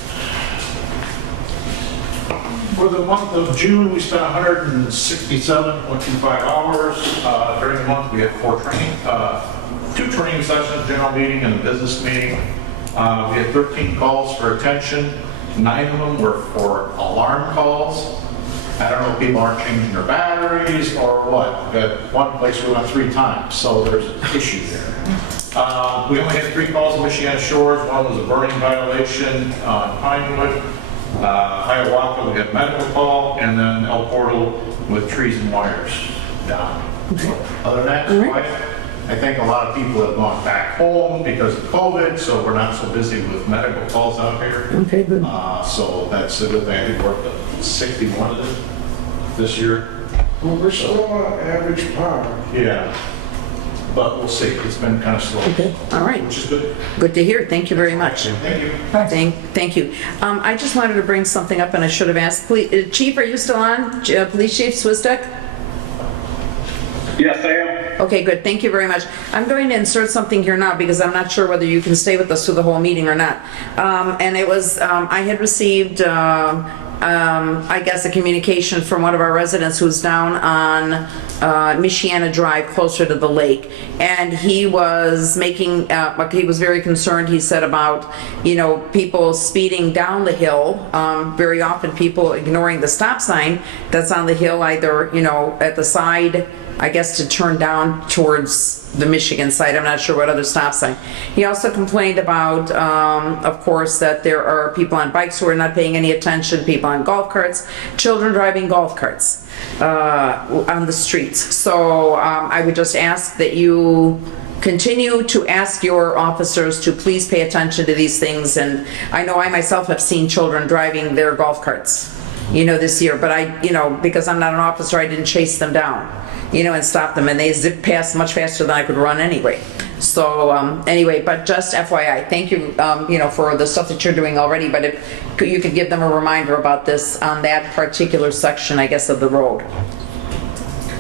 For the month of June, we spent 167.25 hours. During the month, we had 4 training, 2 training sessions, general meeting and a business meeting. We had 13 calls for attention. 9 of them were for alarm calls. I don't know if people aren't changing their batteries or what. At one place we went 3 times, so there's an issue there. We only had 3 calls in Michiana Shores. 1 was a burning violation on Pinewood. Hiawatha, we had medical call, and then El Portal with trees and wires down. Other than that, it's quiet. I think a lot of people have gone back home because of COVID, so we're not so busy with medical calls out here. Okay, good. So that's a good thing. I think we're up to 61 of them this year. Well, we're still on average par. Yeah. But we'll see. It's been kind of slow. Okay, all right. Which is good. Good to hear. Thank you very much. Thank you. Thank you. I just wanted to bring something up, and I should have asked. Chief, are you still on? Police Chief Swistek? yes, I am. Okay, good. Thank you very much. I'm going to insert something here now because I'm not sure whether you can stay with us through the whole meeting or not. And it was, I had received, I guess, a communication from one of our residents who's down on Michiana Drive closer to the lake. And he was making, he was very concerned, he said, about, people speeding down the hill. Very often people ignoring the stop sign that's on the hill, either, at the side I guess, to turn down towards the Michigan side. I'm not sure what other stop sign. He also complained about, of course, that there are people on bikes who are not paying any attention, people on golf carts, children driving golf carts on the streets. So I would just ask that you continue to ask your officers to please pay attention to these things. And I know I myself have seen children driving their golf carts, this year, but because I'm not an officer, I didn't chase them down, and stop them, and they zipped past much faster than I could run anyway. So anyway, but just FYI, thank you, for the stuff that you're doing already, but if you could give them a reminder about this on that particular section, I guess, of the road.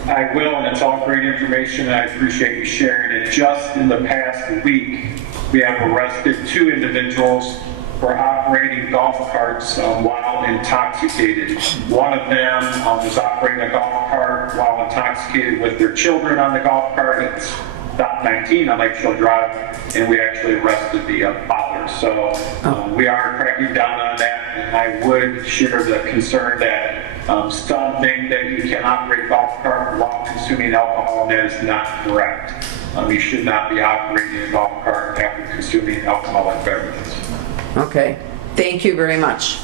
I will, and it's all great information. I appreciate you sharing it. Just in the past week, we have arrested 2 individuals for operating golf carts while intoxicated. One of them was operating a golf cart while intoxicated with their children on the golf cart. It's stop 19 on Lakeshore Drive, and we actually arrested the father. So we are cracking down on that, and I would share the concern that some think that you can operate a golf cart while consuming alcohol, and that is not correct. You should not be operating a golf cart after consuming alcoholic beverages. Okay, thank you very much.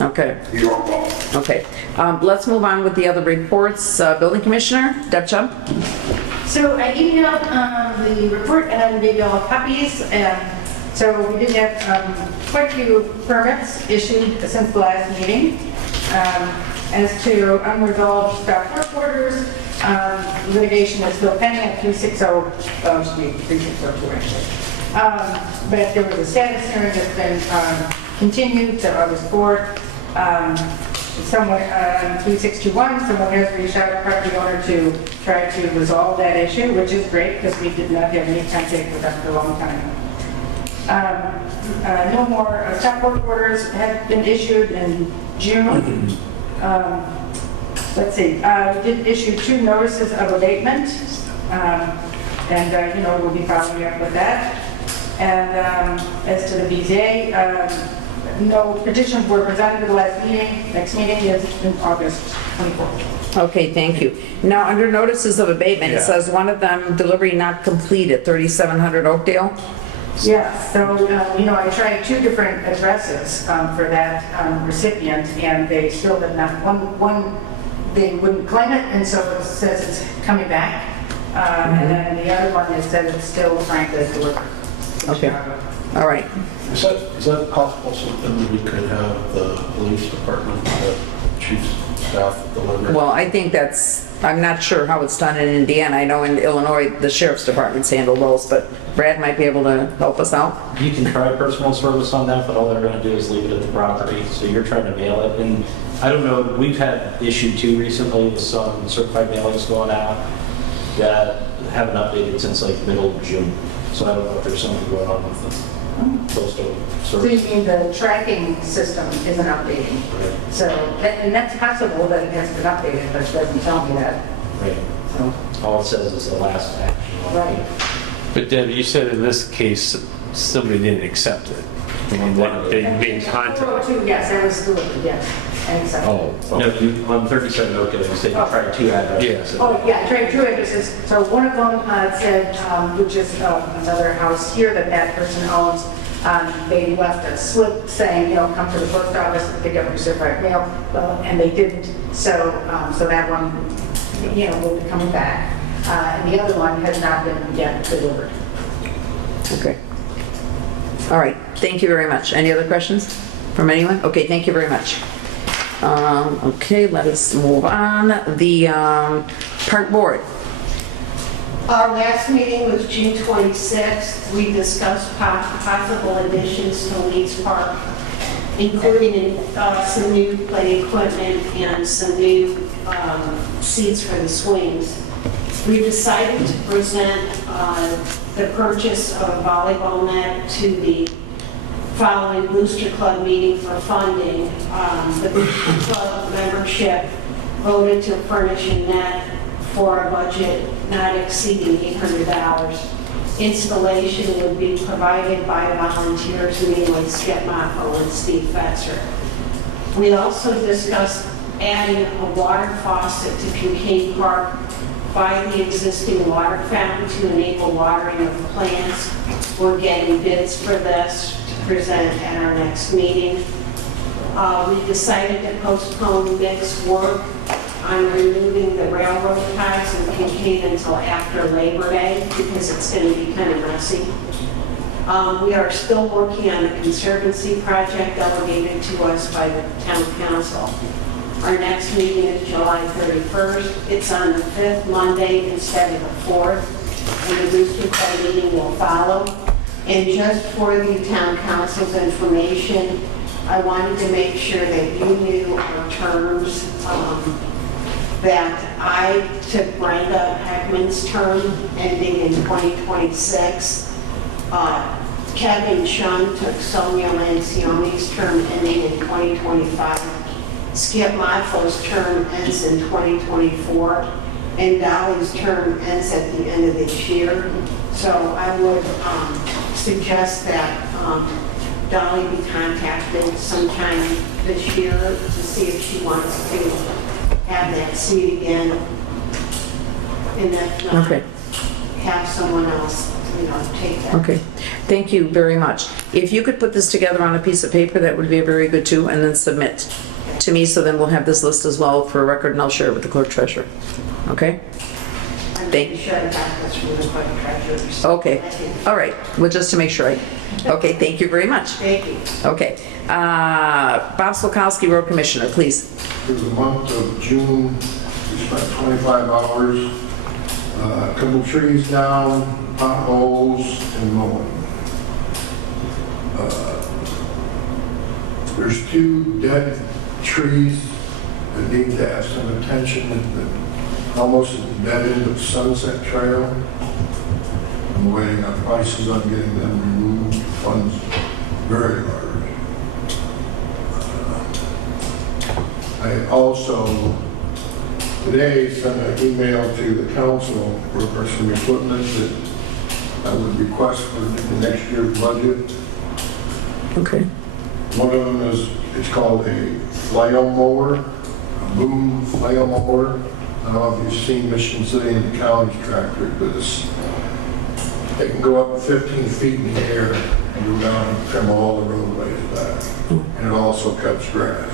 Okay. You're welcome. Okay, let's move on with the other reports. Building Commissioner, Deb Chubb. So I emailed the report, and maybe all copies. So we did have quite a few permits issued since the last meeting. As to unresolved staff work orders, litigation is still pending at 3602 actually. But there was a status hearing that's been continued to August 4th. Someone, 3621, someone has reached out to the property owner to try to resolve that issue, which is great because we did not have any contact with them for a long time. No more stop work orders have been issued in June. Let's see, we did issue 2 notices of abatement, and we'll be following up with that. And as to the BZA, no petitions were presented at the last meeting. Next meeting is in August 24th. Okay, thank you. Now, under notices of abatement, it says one of them, delivery not complete at 3700 Oakdale. Yeah, so, I tried 2 different addresses for that recipient, and they still did not, one, they wouldn't claim it, and so it says it's coming back. And then the other one is that it's still trying to deliver. Okay, all right. Is that possible something that we could have the police department, the chief's staff deliver? Well, I think I'm not sure how it's done in Indiana. I know in Illinois, the sheriff's departments handle those, but Brad might be able to help us out. You can try personal service on that, but all they're going to do is leave it at the property. So you're trying to mail it. And I don't know, we've had issued 2 recently with some certified mailings going out that haven't updated since like middle of June. So I don't know if there's something going on with the postal So you service. mean the tracking system isn't updating? Right. So, and that's possible that it has been updated, but it doesn't tell me that. Right. So, All it says is the last action. right. But Deb, you said in this case, somebody didn't accept it. I mean, they made contact. 402, yes, that was delivered, yes. And so, Oh, No, you, on 37 Oakdale, you said you tried 2 addresses. Yes. oh, yeah, I tried 2 addresses. So one of them said, which is another house here that person owns, they left a slip saying, come to the post office and pick up your certified mail, and they didn't. So, so that one, will be coming back. And the other one has not been yet delivered. Okay. All right, thank you very much. Any other questions from anyone? Okay, thank you very much. Okay, let us move on. The park board. Our last meeting was June 26th. We discussed possible additions to Leeds Park, including some new play equipment and some new seats for the swings. We decided to present the purchase of a volleyball net to the following Booster Club meeting for funding. The Booster Club membership voted to furnish a net for a budget not exceeding $800. Installation would be provided by volunteers, mainly Skip Mofo and Steve Fetzer. We also discussed adding a water faucet to Kincaid Park by the existing water fountain to enable watering of plants. We're getting bids for this to present at our next meeting. We decided to postpone Nick's work on removing the railroad ties in Kincaid until after Labor Day because it's going to be kind of messy. We are still working on the conservancy project delegated to us by the town council. Our next meeting is July 31st. It's on the 5th Monday instead of the 4th, and the Booster Club meeting will follow. And just for the town council's information, I wanted to make sure that you knew our terms, that I took Brenda Heckman's term ending in 2026. Kevin Shun took Sonia Lancioni's term ending in 2025. Skip Modfo's term ends in 2024, and Dolly's term ends at the end of this year. So I would suggest that Dolly be contacted sometime this year to see if she wants to have that seat again, and if not, Okay. have someone else, take that. Okay, thank you very much. If you could put this together on a piece of paper, that would be very good too, and then submit to me, so then we'll have this list as well for a record, and I'll share it with the clerk treasurer. Okay? I'm pretty sure I got this from the clerk treasurer. so Okay, I can- all right, well, just to make sure okay, thank you very much. Thank you. Okay, Bob Slokowski, Road Commissioner, please. For the month of June, we spent 25 hours, a couple trees down, potholes, and mowing. There's 2 dead trees that need to have some attention at the, almost at the dead end of Sunset Trail. I'm waiting on prices on getting them removed. Funds very large. I also today sent an email to the council for some equipment that I would request for the next year's budget. Okay. One of them is, it's called a flail mower, a boom flail mower. I don't know if you've seen Michigan City and the county's tractor, but they can go up 15 feet in the air and go down and trim all the roadways back. And it also cuts grass.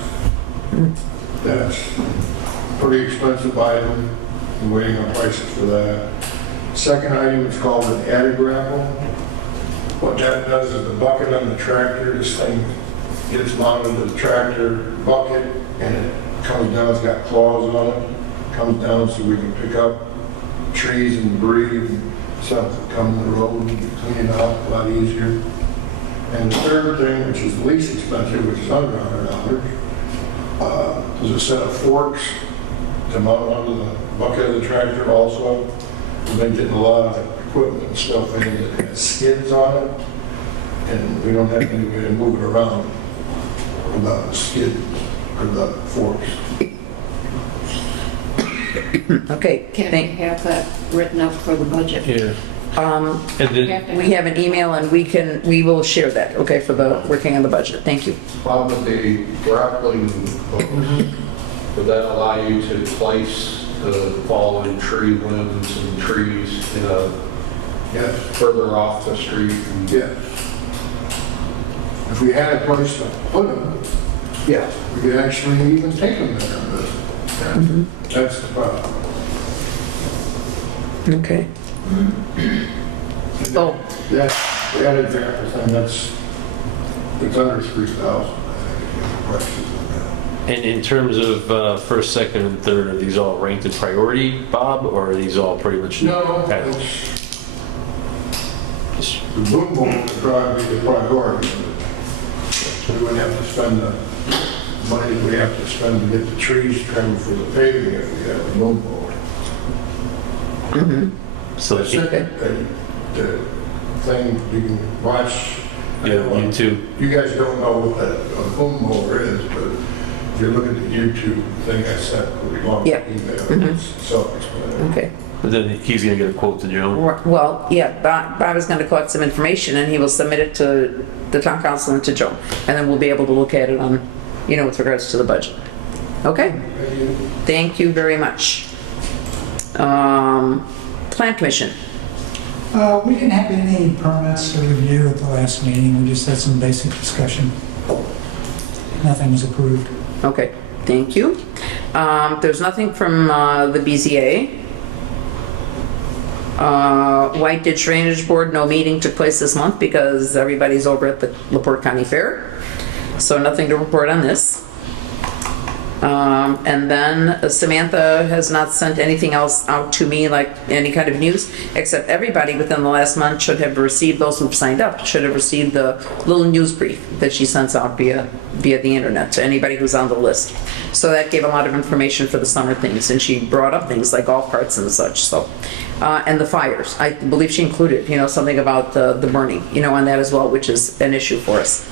That's a pretty expensive item. I'm waiting on prices for that. Second item is called an adder grapple. What that does is the bucket on the tractor, this thing gets mounted to the tractor bucket and it comes down, it's got claws on it, comes down so we can pick up trees and debris and stuff that come in the road and clean it out a lot easier. And the third thing, which is the least expensive, which is under $100, is a set of forks to mount onto the bucket of the tractor also. We've been getting a lot of equipment and stuff in it that has skids on it, and we don't have any way to move it around without the skid or the forks. Okay, Can we have that written up for the budget? Yeah. And then, we have an email and we will share that, okay, for the working on the budget. Thank you. Bob, with the grappling hooks, would that allow you to place the fallen tree limbs and trees Yes, further off the street? yes. If we had a place to put them, Yeah. we could actually even take them there, but that's the problem. Okay. Oh, That example thing, it's under 3,000, I think, and in terms of first, second, and third, are these all ranked in priority, Bob, or are these all pretty much? No, Okay. the boom boom would probably be the priority. We wouldn't have to spend the money we have to spend to get the trees trimmed for the paving if we had the boom boom. So, The second, the thing you can watch. yeah, YouTube. You guys don't know what a boom mower is, but if you look at the YouTube thing I sent, we want Yeah. email, it's self-explanatory. okay. But then he's gonna get a quote to Joan. Well, yeah, Bob is going to collect some information and he will submit it to the town council and to Joe. And then we'll be able to look at it on, with regards to the budget. Okay? Thank you very much. Plan Commission. We didn't have any permits to review at the last meeting, we just had some basic discussion. Nothing was approved. Okay, thank you. There's nothing from the BZA. White Ditch Drainage Board, no meeting took place this month because everybody's over at the LaPorte County Fair. So nothing to report on this. And then Samantha has not sent anything else out to me, like any kind of news, except everybody within the last month should have received, those who've signed up, should have received the little news brief that she sends out via the internet to anybody who's on the list. So that gave a lot of information for the summer things, and she brought up things like golf carts and such, so. And the fires, I believe she included, something about the burning, on that as well, which is an issue for us.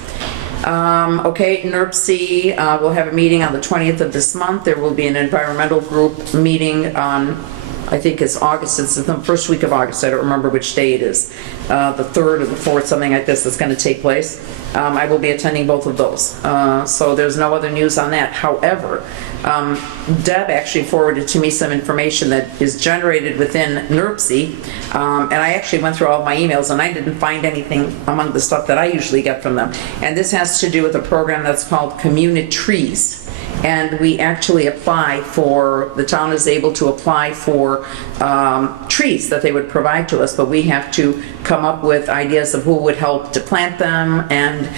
Okay, NERC will have a meeting on the 20th of this month. There will be an environmental group meeting on, I think it's August, it's the first week of August, I don't remember which day it is, the 3rd or the 4th, something like this that's going to take place. I will be attending both of those. So there's no other news on that. However, Deb actually forwarded to me some information that is generated within NERC, and I actually went through all of my emails and I didn't find anything among the stuff that I usually get from them. And this has to do with a program that's called Community Trees. And we actually apply for, the town is able to apply for trees that they would provide to us, but we have to come up with ideas of who would help to plant them and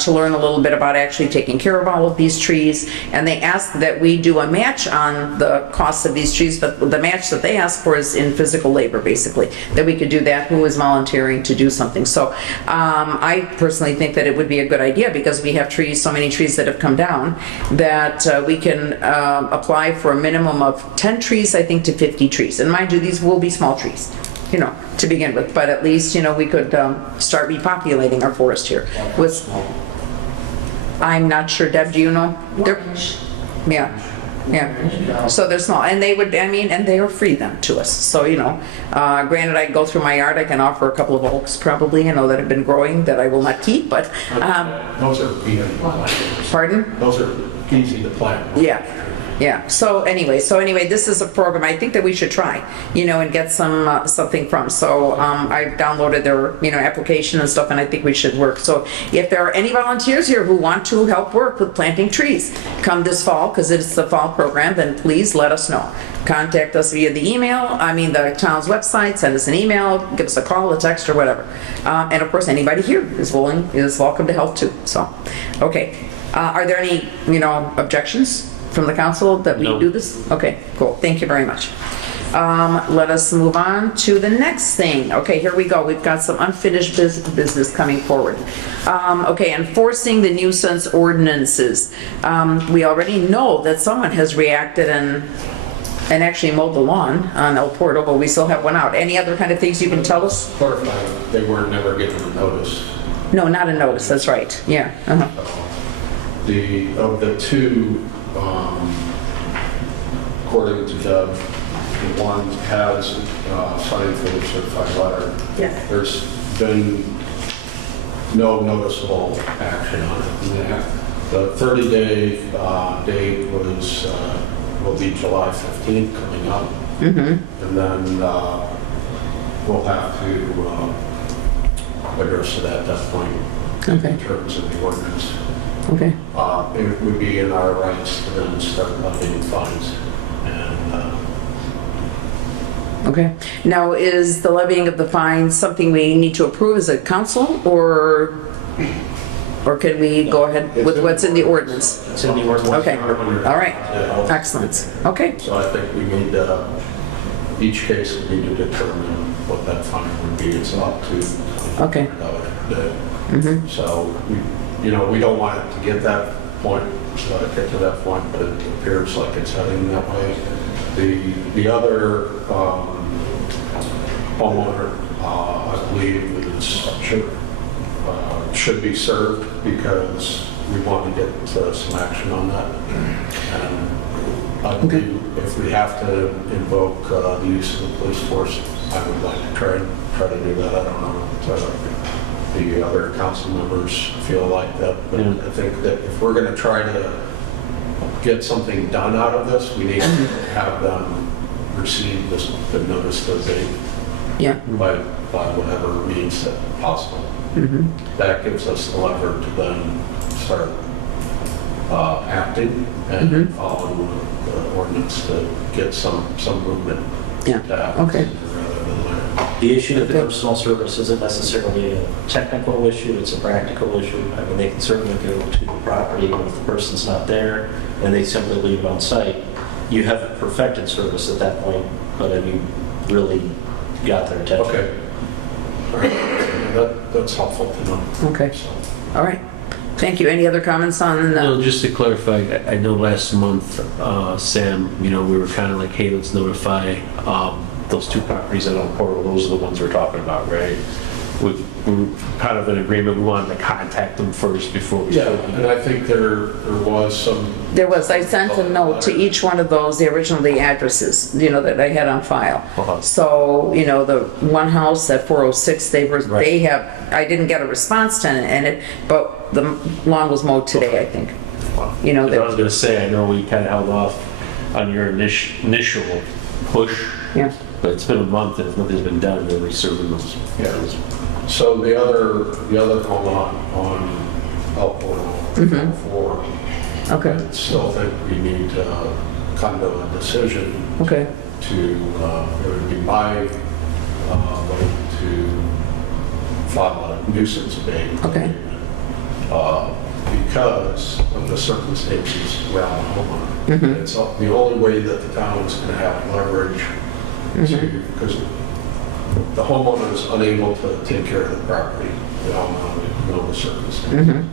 to learn a little bit about actually taking care of all of these trees. And they ask that we do a match on the cost of these trees, but the match that they ask for is in physical labor, basically, that we could do that, who is volunteering to do something. So I personally think that it would be a good idea because we have trees, so many trees that have come down, that we can apply for a minimum of 10 trees, I think, to 50 trees. And mind you, these will be small trees, to begin with, but at least, we could start repopulating our forest here. I'm not sure, Deb, do you know? Yeah. So they're small, and they would, and they are free then to us. So, granted, I go through my yard, I can offer a couple of oaks probably, that have been growing that I will not keep, but. Those are easy to plant. Pardon? Those are easy to plant. Yeah. So anyway, this is a program I think that we should try, and get something from. So I've downloaded their, application and stuff, and I think we should work. So if there are any volunteers here who want to help work with planting trees, come this fall, because it's the fall program, then please let us know. Contact us via the email, the town's website, send us an email, give us a call, a text, or whatever. And of course, anybody here is welcome to help too. So, okay. Are there any, objections from the council that we do this? Okay, cool. Thank you very much. Let us move on to the next thing. Okay, here we go. We've got some unfinished business coming forward. Okay, enforcing the nuisance ordinances. We already know that someone has reacted and actually mowed the lawn on El Porto, but we still have one out. Any other kind of things you can tell us? They were never given a notice. No, not a notice. That's right. Yeah. Of the two, according to Deb, the one has signed for the certified letter. Yeah. There's been no noticeable action on it. The 30-day date will be July 15th coming up. Mm-hmm. And then we'll have to address it at that point. Okay. In terms of the ordinance. Okay. It would be in our rights to then start levying fines. Okay. Now, is the levying of the fines something we need to approve as a council, or can we go ahead with what's in the ordinance? It's in the ordinance. Okay. All right. Excellent. Okay. So I think we need each case we need to determine what that fine would be. It's up to okay. Mm-hmm. So we don't want it to get to that point, but it appears like it's heading that way. The other homeowner, I believe, should be served because we want to get some action on that. And I believe if we have to invoke the use of the police force, I would like to try to do that. I don't know if the other council members feel like that, but I think that if we're going to try to get something done out of this, we need to have them receive the notice to abate Yeah. by whatever means possible. That gives us the lever to then start acting and following the ordinance to get some movement. Yeah, okay. Rather than later. The issue of personal service isn't necessarily a technical issue, it's a practical issue. I mean, they can certainly go to the property if the person's not there and they simply leave it on site. You haven't perfected service at that point, but have you really got their attention? Okay. All right. That's helpful to know. Okay. All right. Thank you. Any other comments on No, just to clarify, I know last month, Sam, we were kind of like, hey, let's notify those two properties that are on Portal. Those are the ones we're talking about, right? We're kind of in agreement. We wanted to contact them first before we. Yeah, and I think there was some. There was, I sent a note to each one of those, the addresses, that I had on file. So, the one house at 406, they have, I didn't get a response to it, but the lawn was mowed today, I think. I was going to say, I know we kind of held off on your initial push. Yeah. But it's been a month and if nothing's been done, we're reserving those. Yeah. So the other home on El Portal, 4, Okay. I still think we need kind of a decision Okay. to, it would be my vote to file a nuisance abatement. Okay. Because of the circumstances around the homeowner. It's the only way that the town is going to have leverage because the homeowner is unable to take care of the property. We all know the circumstances.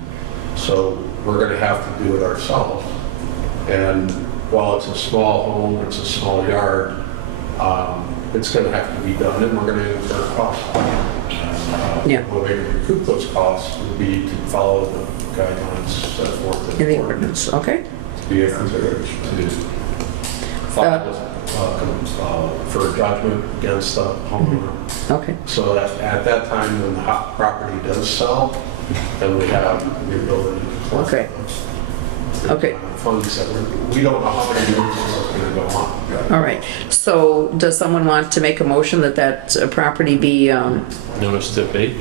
So we're going to have to do it ourselves. And while it's a small home, it's a small yard, it's going to have to be done and we're going to incur costs. The way to recoup those costs would be to follow the guidelines set forth In the ordinance, okay. to be able to file for judgment against the homeowner. Okay. So that at that time, when the hot property does sell, then we have the ability to collect Okay. Okay. funds that we don't know how many years it's going to go on. All right. So does someone want to make a motion that property be, Notice to abate?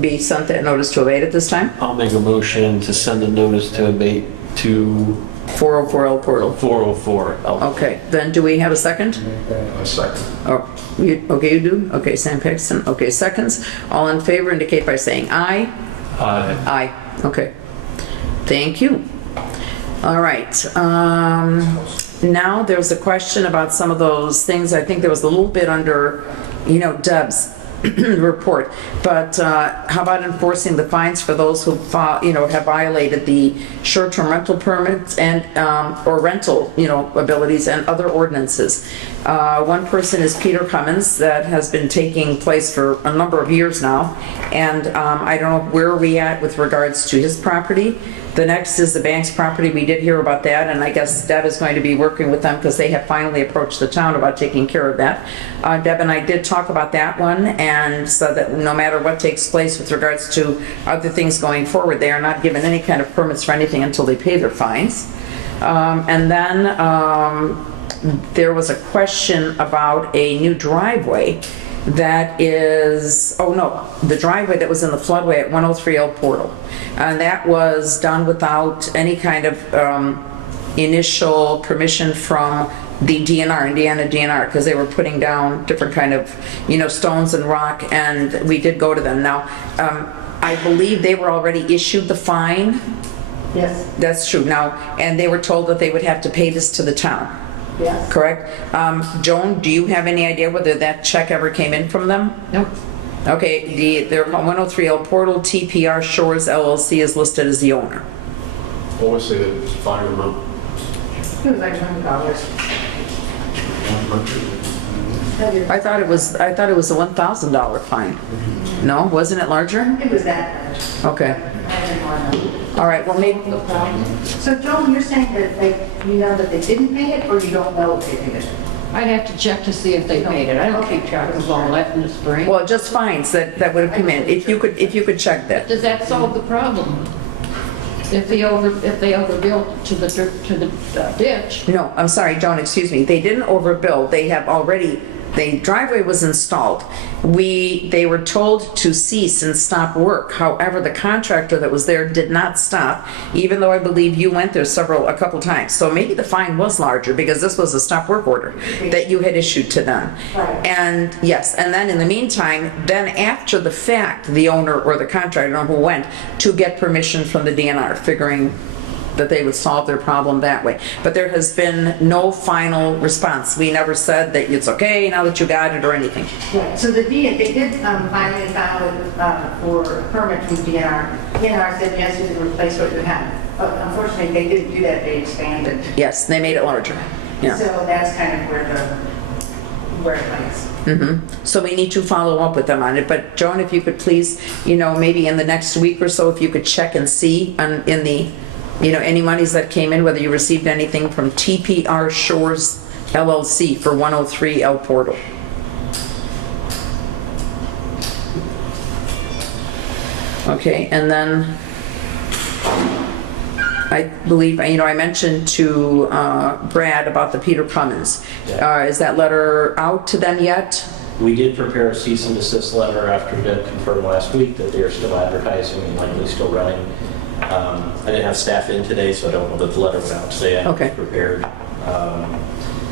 be sent that notice to abate at this time? I'll make a motion to send a notice to abate to 404 El Portal. 404 El. Okay, then do we have a second? A second. Oh, you do? Okay, Sam Paxton. Okay, seconds. All in favor indicate by saying aye. Aye. Aye. Okay. Thank you. All right. Now there's a question about some of those things. I think there was a little bit under, Deb's report. But how about enforcing the fines for those who, have violated the short-term rental permits and or rental, abilities and other ordinances? One person is Peter Cummins. That has been taking place for a number of years now, and I don't know where we at with regards to his property. The next is the bank's property. We did hear about that, and I guess Deb is going to be working with them because they have finally approached the town about taking care of that. Deb and I did talk about that one, and so that no matter what takes place with regards to other things going forward, they are not given any kind of permits for anything until they pay their fines. And then there was a question about a new driveway that is, the driveway that was in the floodway at 103 El Portal. And that was done without any kind of initial permission from the DNR, Indiana DNR, because they were putting down different kind of, stones and rock, and we did go to them. Now, I believe they were already issued the fine. Yes. That's true. Now, and they were told that they would have to pay this to the town. Yes. Correct? Joan, do you have any idea whether that check ever came in from them? Nope. Okay, they're 103 El Portal, TPR Shores LLC is listed as the owner. What was the fine amount? It was like $100. I thought it was a $1,000 fine. No, wasn't it larger? It was that much. Okay. I didn't want to. All right, well, maybe, So Joan, you're saying that that they didn't pay it, or you don't know if they paid it? I'd have to check to see if they paid it. I don't keep track of all that in the spring. well, just fines that would have come in. If you could check that. Does that solve the problem? If they overbuilt to the ditch, No, I'm sorry, Joan, excuse me. They didn't overbuild. They have already, the driveway was installed. They were told to cease and stop work. However, the contractor that was there did not stop, even though I believe you went there a couple times. So maybe the fine was larger because this was a stop work order that you had issued to them. Right. And yes, and then in the meantime, then after the fact, the owner or the contractor, I don't know who went, to get permission from the DNR, figuring that they would solve their problem that way. But there has been no final response. We never said that it's okay now that you got it or anything. Right, so they did finally file for a permit from DNR. DNR said, yes, you can replace what you have. But unfortunately, they didn't do that, they expanded. Yes, they made it larger. Yeah. So that's kind of where it lies. So we need to follow up with them on it. But Joan, if you could please, maybe in the next week or so, if you could check and see in the, any monies that came in, whether you received anything from TPR Shores LLC for 103 El Portal. Okay, and then I believe, I mentioned to Brad about the Peter Cummins. Is that letter out to them yet? We did prepare a cease and desist letter after Deb confirmed last week that they are still advertising and likely still running. I didn't have staff in today, so I don't know that the letter went out today. I Okay. prepared.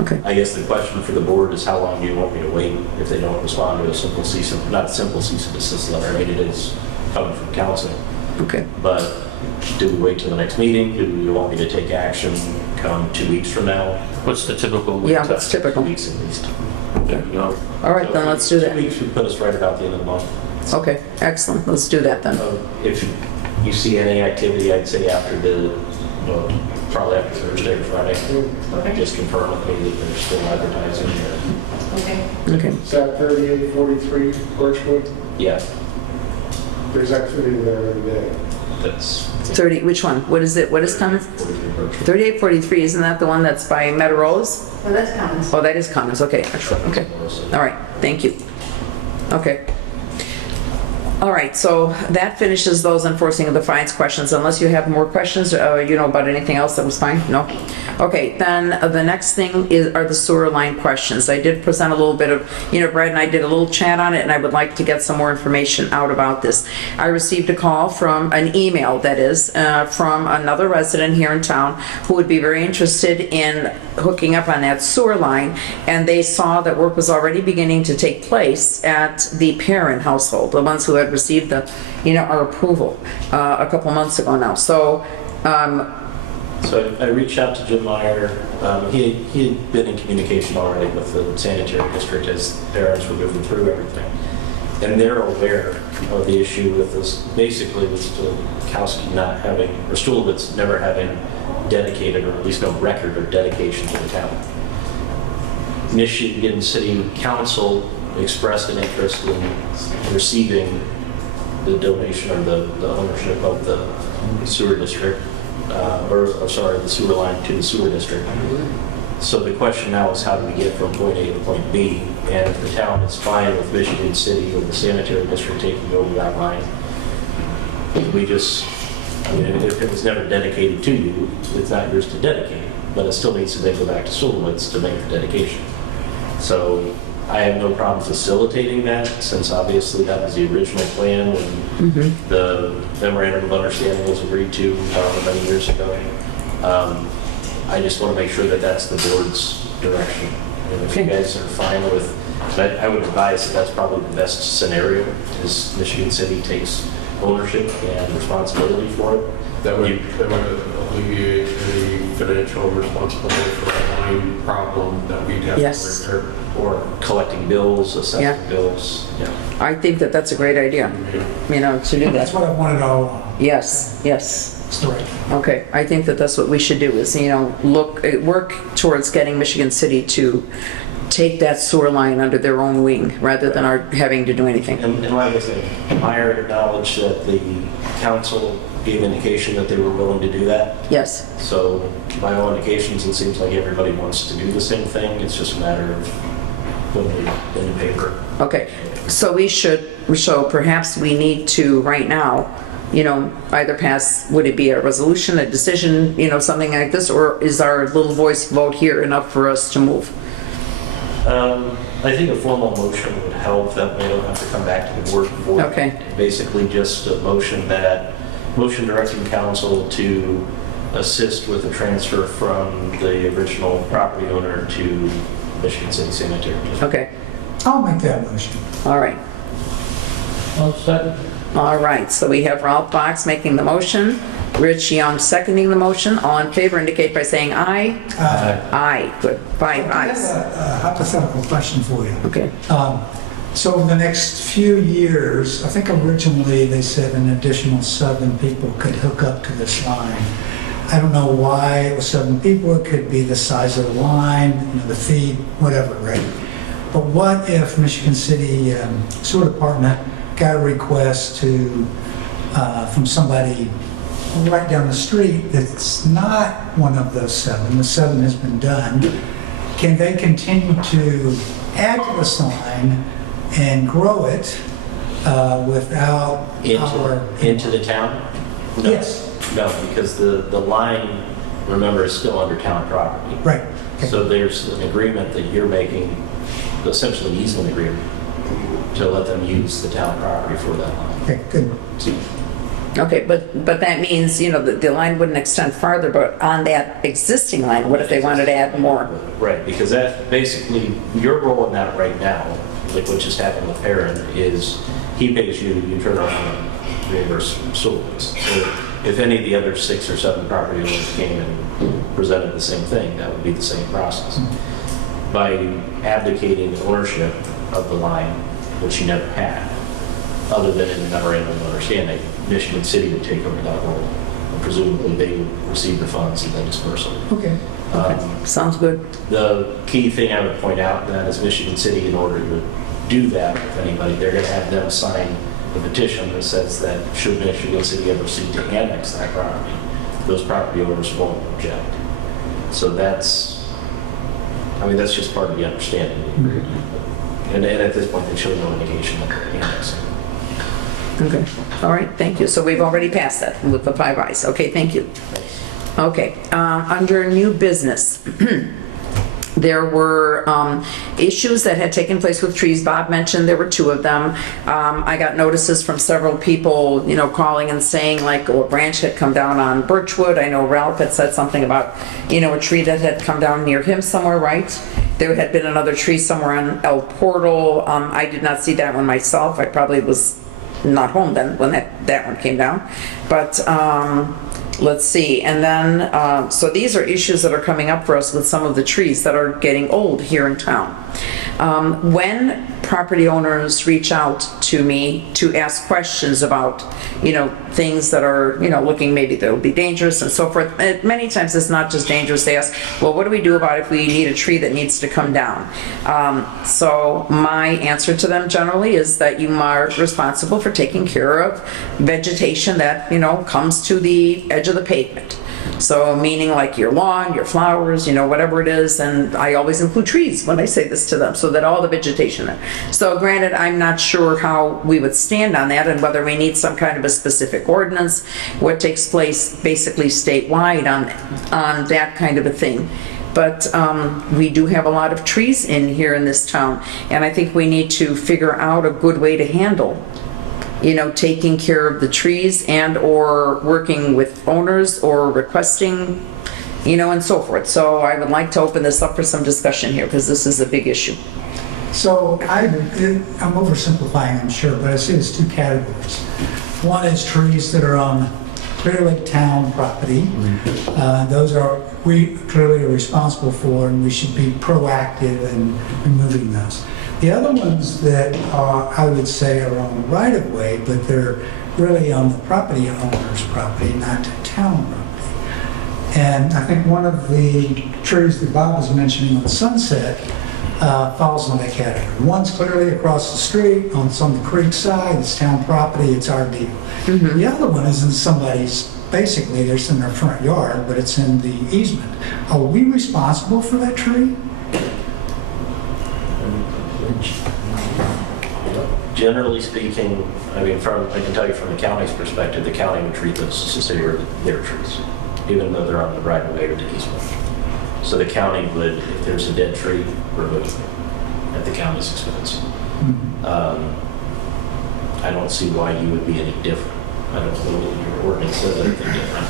Okay. I guess the question for the board is how long do you want me to wait if they don't respond to a simple not a simple cease and desist letter. I mean, it is coming from council. Okay. But do we wait till the next meeting? Do you want me to take action come 2 weeks from now? What's the typical lead Yeah, time? what's typical? 2 weeks at least. There you go. All right, then let's do 2 that. weeks would put us right about the end of the month. Okay, excellent. Let's do that then. If you see any activity, I'd say after probably after Thursday or Friday, just confirm with me that they're still advertising. Okay. Okay. Is that 3843 Birchwood? Yeah, There's activity there every day. that's 30, which one? What is it? What is Cummins? 3843, isn't that the one that's by Meadow Rose? Well, that's Cummins. Oh, that is Cummins. Okay, excellent. Okay. All right, thank you. Okay. All right, so that finishes those enforcing of the fines questions. Unless you have more questions, about anything else that was fine? No? Okay, then the next thing are the sewer line questions. I did present a little bit of, Brad and I did a little chat on it, and I would like to get some more information out about this. I received a call from, an email that is, from another resident here in town who would be very interested in hooking up on that sewer line, and they saw that work was already beginning to take place at the parent household, the ones who had received our approval a couple months ago now. So I reached out to Jim Meyer. He had been in communication already with the sanitary district as parents were moving through everything. And they're aware of the issue with this, basically with Kowski not having, or Stulowitz never having dedicated, or at least no record of dedication to the town. Michigan City Council expressed an interest in receiving the donation or the ownership of the sewer district, the sewer line to the sewer district. So the question now is how do we get from point A to point B? And if the town is fine with Michigan City or the sanitary district taking over that line, if it was never dedicated to you, it's not yours to dedicate, but it still needs to then go back to Stulowitz to make the dedication. So I have no problem facilitating that, since obviously that was the original plan when the memorandum of understanding was agreed to many years ago. I just want to make sure that that's the board's direction. And if you guys are fine with, I would advise that that's probably the best scenario, is Michigan City takes ownership and responsibility for it. That would alleviate any financial responsibility for a line problem that we'd have Yes. to repair. Or collecting bills, assessing bills. Yeah. I think that that's a great idea, to do That's that. what I wanted all along. Yes. It's the right. Okay, I think that that's what we should do is, work towards getting Michigan City to take that sewer line under their own wing rather than our having to do anything. And like I said, Meyer acknowledged that the council gave indication that they were willing to do that. Yes. So by all indications, it seems like everybody wants to do the same thing. It's just a matter of putting it in the paper. Okay, so perhaps we need to, right now, either pass, would it be a resolution, a decision, something like this, or is our little voice vote here enough for us to move? I think a formal motion would help, that way I don't have to come back to the board for it. Okay. Basically just a motion directing council to assist with the transfer from the original property owner to Michigan City Sanitary District. Okay, I'll make that motion. all right. I'll second. All right, so we have Ralph Box making the motion, Rich Young seconding the motion. All in favor indicate by saying aye. Aye, good, 5 I have ayes. a hypothetical question for you. Okay, So in the next few years, I think originally they said an additional 7 people could hook up to this line. I don't know why it was 7 people. It could be the size of the line, the feed, whatever, right? But what if Michigan City Sewer Department got a request from somebody right down the street that's not one of those 7? The 7 has been done. Can they continue to add to the sign and grow it without Into the town? No. Yes. No, because the line, remember, is still under town property. Right. Okay. So there's an agreement that you're making, essentially an easement agreement, to let them use the town property for that line. Okay, good. okay, but that means, the line wouldn't extend farther, but on that existing line, what if they wanted to add more? Right, because that, basically, your role in that right now, like what just happened with Aaron, is he pays you turn around and reimburse sewers. So if any of the other 6 or 7 property owners came and presented the same thing, that would be the same process. By abdicating ownership of the line, which you never had, other than in the memorandum of understanding, Michigan City would take over that role. And presumably they would receive the funds and then disperse them. Okay. Sounds good. The key thing I would point out then is Michigan City, in order to do that with anybody, they're going to have them sign the petition that says that should Michigan City ever seek to annex that property, those property owners won't object. So that's just part of the understanding. And at this point, they show no indication that they're annexing. Okay, all right, thank you. So we've already passed that with the 5 ayes. Okay, thank you. Okay, under new business, there were issues that had taken place with trees. Bob mentioned there were 2 of them. I got notices from several people, calling and saying like, a branch had come down on Birchwood. I know Ralph had said something about, a tree that had come down near him somewhere, right? There had been another tree somewhere on El Portal. I did not see that one myself. I probably was not home then when that one came down. But let's see. And then, so these are issues that are coming up for us with some of the trees that are getting old here in town. When property owners reach out to me to ask questions about, things that are, looking maybe that'll be dangerous and so forth, many times it's not just dangerous. They ask, well, what do we do about if we need a tree that needs to come down? So my answer to them generally is that you are responsible for taking care of vegetation that, comes to the edge of the pavement. So meaning like your lawn, your flowers, whatever it is, and I always include trees when I say this to them, so that all the vegetation there. So granted, I'm not sure how we would stand on that and whether we need some kind of a specific ordinance, what takes place basically statewide on that kind of a thing. But we do have a lot of trees here in this town, and I think we need to figure out a good way to handle taking care of the trees and or working with owners or requesting, and so forth. So I would like to open this up for some discussion here because this is a big issue. So I'm oversimplifying, I'm sure, but I see there's 2 categories. One is trees that are on clearly town property. Those we clearly are responsible for, and we should be proactive in removing those. The other ones that are, I would say, are on the right of way, but they're really on the property owner's property, not town property. And I think one of the trees that Bob was mentioning on Sunset falls in that category. One's clearly across the street, on the creek side, it's town property, it's our deal. The other one is in somebody's, basically, it's in their front yard, but it's in the easement. Are we responsible for that tree? Generally speaking, I mean, I can tell you from the county's perspective, the county would treat those as their trees, even though they're on the right of way or the easement. So the county would, if there's a dead tree, remove it at the county's expense. I don't see why you would be any different. I don't know that your ordinance says anything different.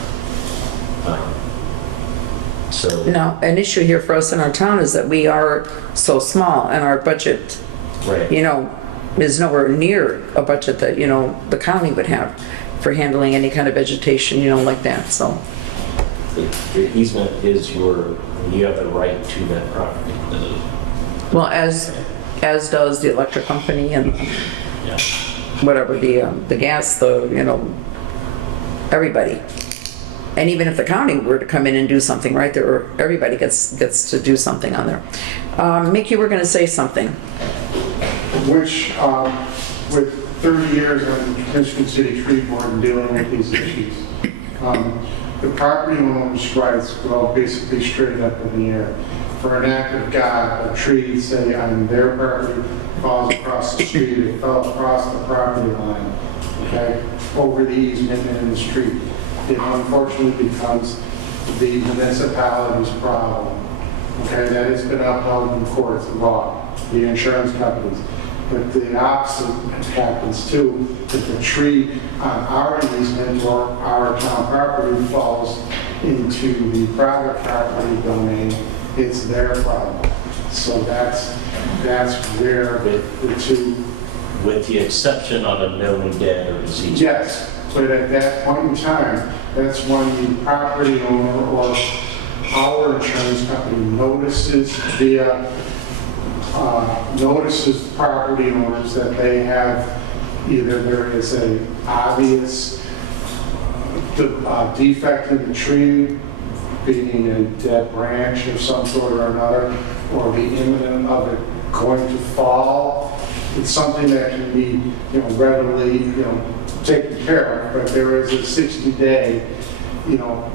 So, Now, an issue here for us in our town is that we are so small and our budget, right. is nowhere near a budget that, the county would have for handling any kind of vegetation, like that, so. The easement is you have the right to that property. Well, as does the electric company and Yeah. whatever, the gas, everybody. And even if the county were to come in and do something, right, everybody gets to do something on there. Mick, you were gonna say something. Which, with 30 years on the Michigan City Tree Board and dealing with these issues, the property owner's rights go basically straight up in the air. For an act of God, a tree, say on their property, falls across the street, it fell across the property line, okay, over the easement and in the street. It unfortunately becomes the municipality's problem, okay? That has been upheld in courts of law, the insurance companies. But the opposite happens too. If a tree on our easement or our town property falls into the private property domain, it's their problem. So that's where the two... With the exception on a known dead or deceased. Yes, but at that point in time, that's when the property owner or our insurance company notices property owners that they have, either there is a obvious defect in the tree, being a dead branch of some sort or another, or the imminent of it going to fall. It's something that can be, readily, taken care of, but there is a 60-day,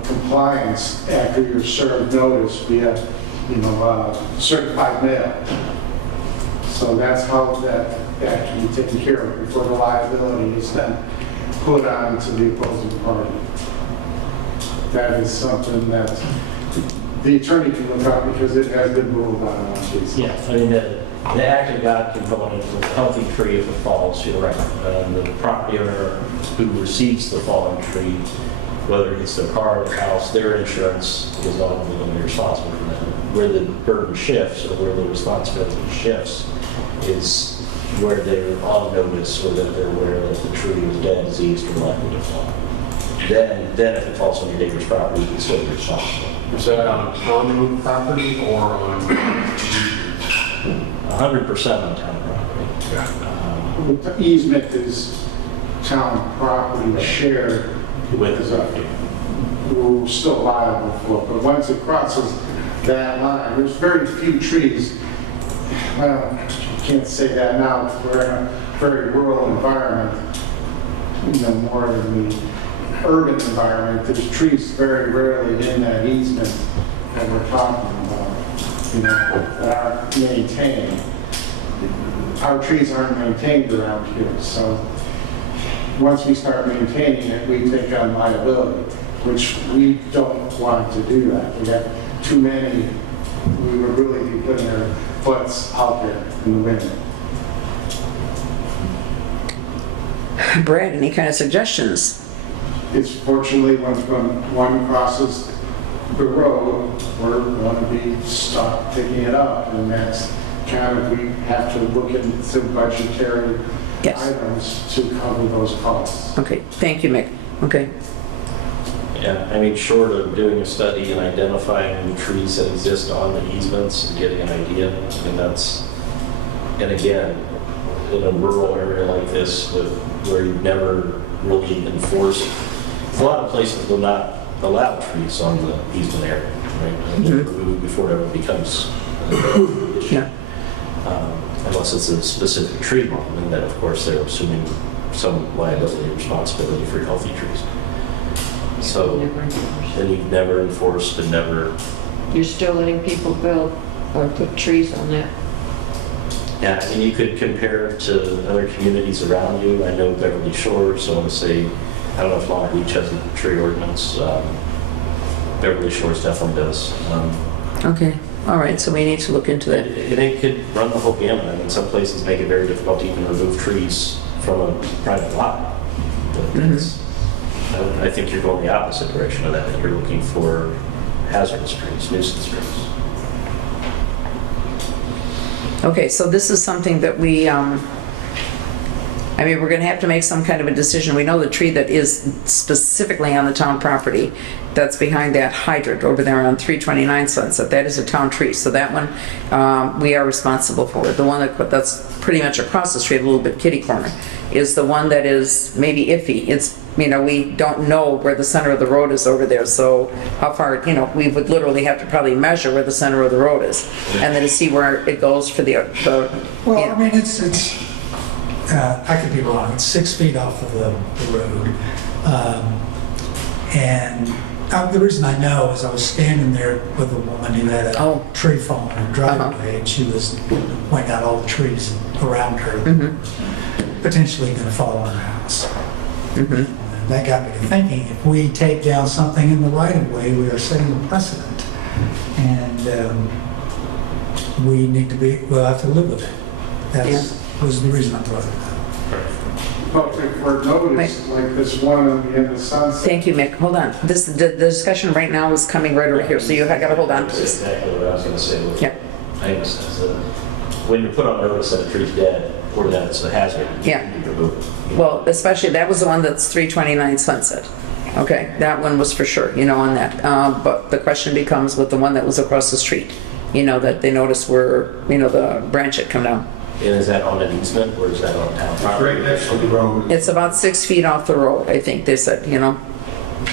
compliance after you're served notice via, certified mail. So that's how that can be taken care of before the liability is then put on to the opposing party. That is something that the attorney can look up because it has been ruled on cases. Yeah, I mean, the act of God component with a healthy tree, if it falls, you're right. The property owner who receives the fallen tree, whether it's their car or the house, their insurance is ultimately responsible for that. Where the burden shifts or where the responsibility shifts is where they're on notice or that they're aware that the tree is dead, diseased, or likely to fall. Then if it falls on your neighbor's property, it's still responsible. Is that on common property or on? 100% on town property. The easement is town property shared With the we're still liable for, but once it crosses that line, there's very few trees. Well, you can't say that now, we're in a very rural environment, more in the urban environment. There's trees very rarely in that easement that we're talking about, that aren't maintained. Our trees aren't maintained around here, so once we start maintaining it, we take on liability, which we don't want to do that. We have too many, we would really be putting our butts out there in the wind. Brad, any kind of suggestions? It's fortunately, when one crosses the road, we're going to be stuck picking it up, and that's kind of, we have to look into budgetary items to cover those costs. Okay, thank you, Mick. Okay. Yeah, I mean, short of doing a study and identifying trees that exist on the easements and getting an idea, I mean, and again, in a rural area like this where you've never really enforced, a lot of places will not allow trees on the easement area, right? And they're removed before it ever becomes an issue. Yeah. Unless it's a specific tree lawn, and then of course they're assuming some liability and responsibility for healthy trees. So then you've never enforced and never... You're still letting people build or put trees on that Yeah, I mean, you could compare to other communities around you. I know Beverly Shores, so I want to say, I don't know if Long Beach has a tree ordinance. Beverly Shores definitely does. Okay, all right, so we need to look into that. And it could run the whole gamut. I mean, some places make it very difficult to even remove trees from a private lot. But I think you're going the opposite direction of that. You're looking for hazardous trees, nuisance trees. Okay, so this is something that we, I mean, we're gonna have to make some kind of a decision. We know the tree that is specifically on the town property, that's behind that hydrant over there on 329 Sunset, that is a town tree. So that one, we are responsible for. The one that's pretty much across the street, a little bit kitty corner, is the one that is maybe iffy. It's, you know, we don't know where the center of the road is over there, so how far, you know, we would literally have to probably measure where the center of the road is, and then to see where it goes for the Well, you know. I mean, it's I could be wrong, it's 6 feet off of the road. And the reason I know is I was standing there with a woman who had a tree fall in her driveway, and she was pointing out all the trees around her, potentially going to fall on her house. And that got me to thinking, if we take down something in the right of way, we are setting a precedent. And we need to we'll have to live with it. That was the reason I brought it up. Public for notice, like this one on the end of Sunset. Thank you, Mick. Hold on. The discussion right now is coming right over here, so you got to hold on to That's this. exactly what I was going to say. Yeah. I understand. So when you put on notice that a tree's dead or that it's a hazard, Yeah. you need to remove it. Well, especially, that was the one that's 329 Sunset. Okay, that one was for sure, you know, on that. But the question becomes with the one that was across the street, you know, that they noticed where, you know, the branch had come down. And is that on an easement or is that on town property? Right next to the road. It's about 6 feet off the road, I think they said, you know,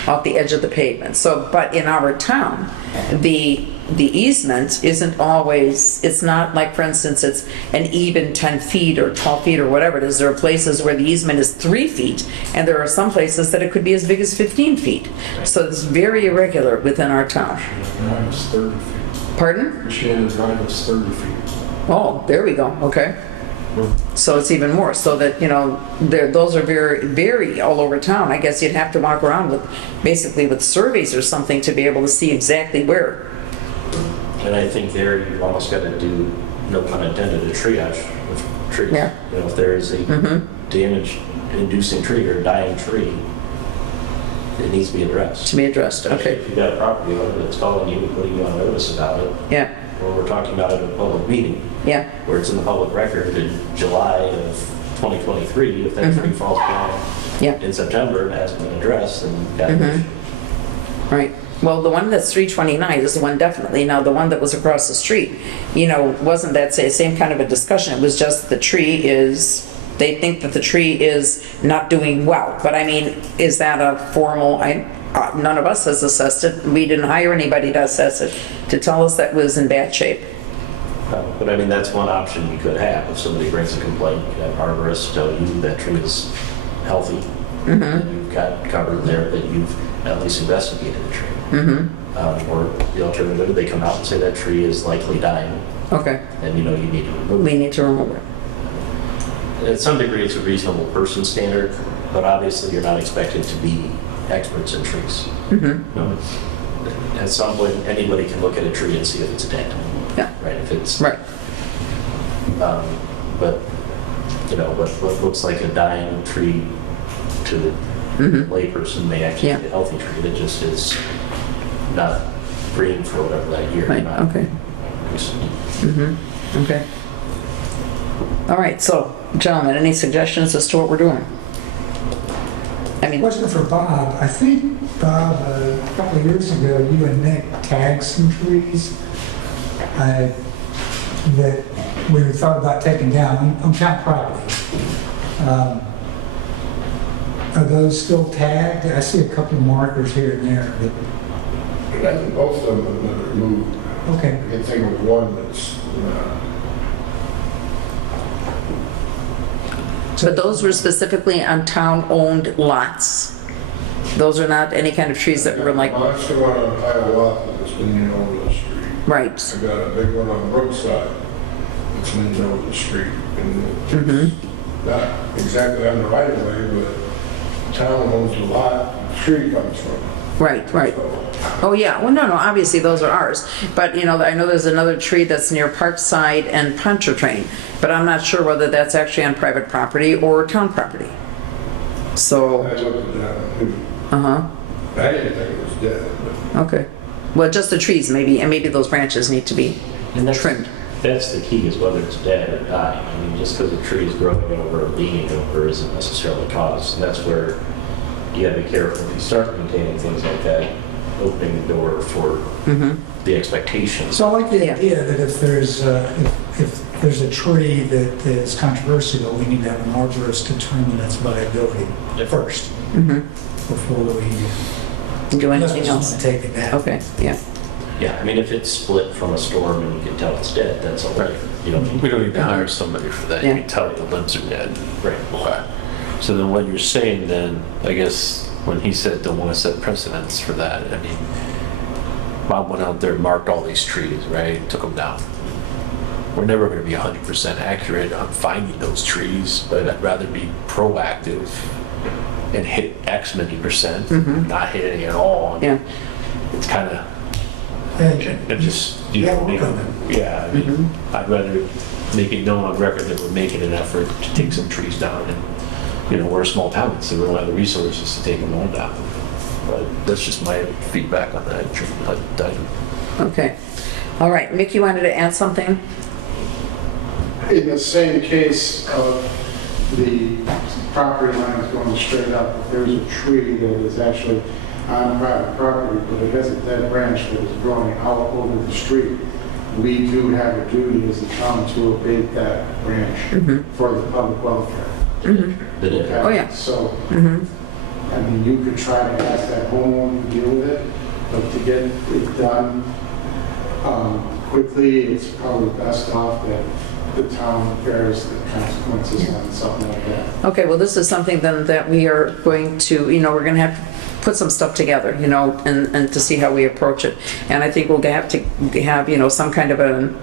off the edge of the pavement. So, but in our town, the easement isn't always, it's not like, for instance, it's an even 10 feet or 12 feet or whatever it is. There are places where the easement is 3 feet, and there are some places that it could be as big as 15 feet. So it's very irregular within our town. Drive is 30 feet. Pardon? Michiana Drive is 30 feet. Oh, there we go, okay. So it's even more, so that, you know, those are very all over town. I guess you'd have to walk around with, basically with surveys or something to be able to see exactly where. And I think there you almost got to do, no pun intended, a triage of trees. Yeah. You know, if there is a damage-inducing tree or a dying tree, it needs to be addressed. To be addressed, okay. If you've got a property owner that's calling you and putting you on notice about it, Yeah, or we're talking about it at a public meeting, yeah, where it's in the public record in July of 2023, if that tree falls down yeah, in September and hasn't been addressed, then you've got an issue. right. Well, the one that's 329 is the one definitely. Now, the one that was across the street, you know, wasn't that same kind of a discussion. It was just the tree is, they think that the tree is not doing well. But I mean, is that a formal, none of us has assessed it. We didn't hire anybody to assess it, to tell us that it was in bad shape. But I mean, that's one option you could have. If somebody brings a complaint, you could have arborists tell you that tree is healthy. And you've got covered there that you've at least investigated the tree. Or the alternative, they come out and say that tree is likely dying, Okay, and you know you need to remove we need to remove it. it. At some degree, it's a reasonable person standard, but obviously you're not expected to be experts in trees. You know, at some point, anybody can look at a tree and see if it's dead. Yeah. Right. If it's Right. But you know what looks like a dying tree to the layperson may actually be a healthy tree that just is not green for whatever that year. Right, not okay. recent. Okay. All right, so, gentlemen, any suggestions as to what we're doing? I mean, Question for Bob. I think, Bob, a couple of years ago, you and Nick tagged some trees that we thought about taking down on town property. Are those still tagged? I see a couple of markers here and there. I think both of them have been removed. Okay. I can think of one that's, but those were specifically on town-owned lots. Those are not any kind of trees that were like, That's the one on Hiawatha that's been in over the street. right, I got a big one on Brookside. in the middle of the street. And it's not exactly on the right of way, but the town owns the lot the tree comes from. Right, right. Oh, yeah, well, no, obviously those are ours. But, I know there's another tree that's near Parkside and Pontchartrain, but I'm not sure whether that's actually on private property or town property. So, I looked at that too. uh-huh, I didn't think it was dead, but okay. Well, just the trees maybe, and maybe those branches need to be And trimmed. That's the key, is whether it's dead or dying. I mean, just because a tree is growing over or leaning over isn't necessarily cause. And that's where you gotta be careful if you start maintaining things like that, opening the door for the expectations. So I like the Yeah. idea that if there's a tree that is controversial, we need to have an arborist determine its viability first before we Do unless anything we else? want to take it down. Okay, yeah. Yeah, I mean, if it's split from a storm and you can tell it's dead, that's all right. You don't We don't need to hire somebody for that. You Yeah. can tell the limbs are dead. Right. Okay. So then what you're saying then, I guess, when he said don't want to set precedents for that, I mean, Bob went out there and marked all these trees, right? Took them down. We're never going to be 100% accurate on finding those trees, but I'd rather be proactive and hit X many percent, not hit any at all. Yeah. It's kind of, And and just, Yeah, we'll make, come yeah, I mean, I'd rather make it known on record that we're making an effort to take some trees down. And, we're a small town, so we don't have the resources to take them all down. But that's just my feedback on that item. Okay. All right, Mick, you wanted to add something? In the same case of the property lines going straight up, if there's a tree that is actually on private property, but it has a dead branch that is growing out over the street, we do have a duty as a town to abate that branch for the public welfare. Okay? Oh, yeah. So, I mean, you could try to ask that homeowner to deal with it, but to get it done quickly, it's probably best off that the town bears the consequences on something like that. Okay, well, this is something then that we are going to, we're going to have to put some stuff together, and to see how we approach it. And I think we'll have to have, some kind of an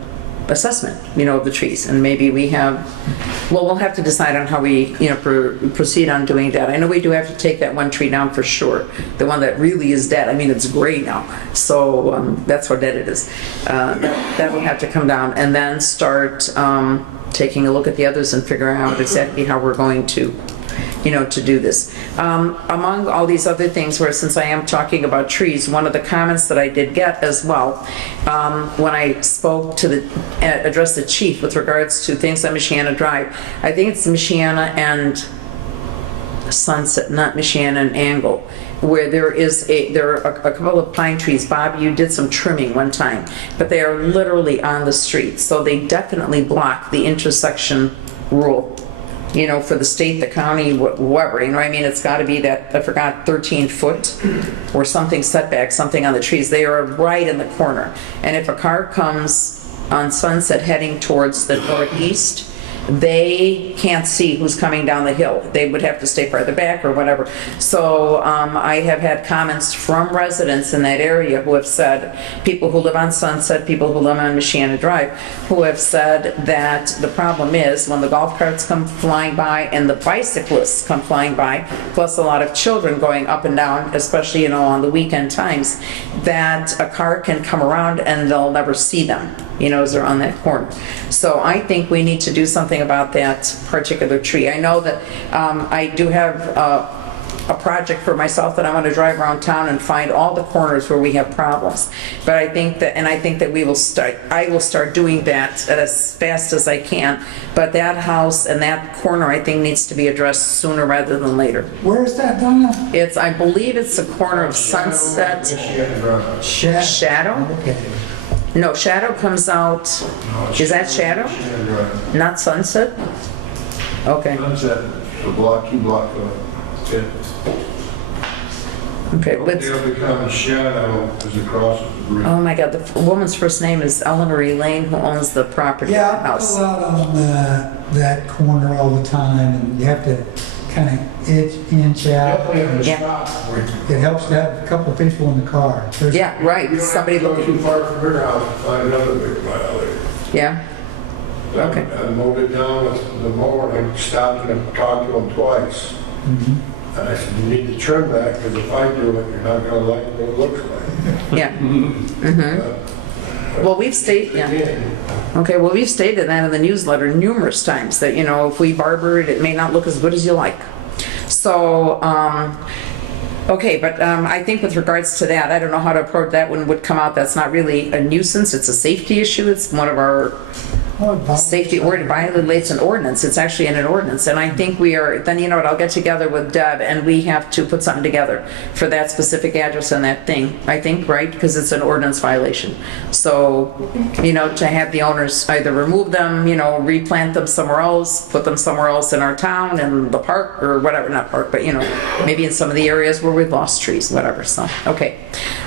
assessment, of the trees. And maybe we'll have to decide on how we, proceed on doing that. I know we do have to take that one tree down for sure. The one that really is dead. I mean, it's gray now. So that's how dead it is. That will have to come down and then start taking a look at the others and figure out exactly how we're going to to do this. Among all these other things, where since I am talking about trees, one of the comments that I did get as well, when I spoke to addressed the chief with regards to things on Michiana Drive, I think it's Michiana and Sunset, not Michiana and Angle, where there are a couple of pine trees. Bob, you did some trimming one time, but they are literally on the street, so they definitely block the intersection rule. For the state, the county, whoever, I mean, it's got to be that, I forgot, 13 foot or something setback, something on the trees. They are right in the corner. And if a car comes on Sunset heading towards the northeast, they can't see who's coming down the hill. They would have to stay farther back or whatever. So I have had comments from residents in that area who have said, people who live on Sunset, people who live on Michiana Drive, who have said that the problem is when the golf carts come flying by and the bicyclists come flying by, plus a lot of children going up and down, especially, on the weekend times, that a car can come around and they'll never see them, as they're on that corner. So I think we need to do something about that particular tree. I know that I do have a project for myself that I want to drive around town and find all the corners where we have problems. But I think that I will start doing that as fast as I can. But that house and that corner, I think, needs to be addressed sooner rather than later. where is that, Donna? I believe it's the corner of Sunset. Shadow? Okay. No, Shadow comes out, is that Shadow? Not Sunset? Okay, Sunset, the block, 2 block, okay, the let's, other common shadow is across the bridge. oh my God, the woman's first name is Eleanor Elaine, who owns the property, the Yeah, I house. go out on that corner all the time, and you have to kind of inch out. Yeah. It helps to have a couple of people in the car. There's- Yeah, right, You don't somebody have to go looking, too far from her house to find another big violator. yeah, Okay. I mowed it down with the mower, and I stopped and talked to him twice. And I said, you need to trim that, because if I do it, you're not gonna like what it looks like. Yeah. Well, we've stated, yeah. Again, Okay, well, we've stated that in the newsletter numerous times, that, you know, if we barber it, it may not look as good as you like. So, okay, but I think with regards to that, I don't know how to approach that one would come out. That's not really a nuisance, it's a safety issue. It's one of our safety violates an ordinance. It's actually in an ordinance. And I think we are, then you know what, I'll get together with Deb and we have to put something together for that specific address and that thing, I think, right? Because it's an ordinance violation. So, you know, to have the owners either remove them, you know, replant them somewhere else, put them somewhere else in our town, in the park or whatever, not park, but you know, maybe in some of the areas where we've lost trees, whatever. So, okay.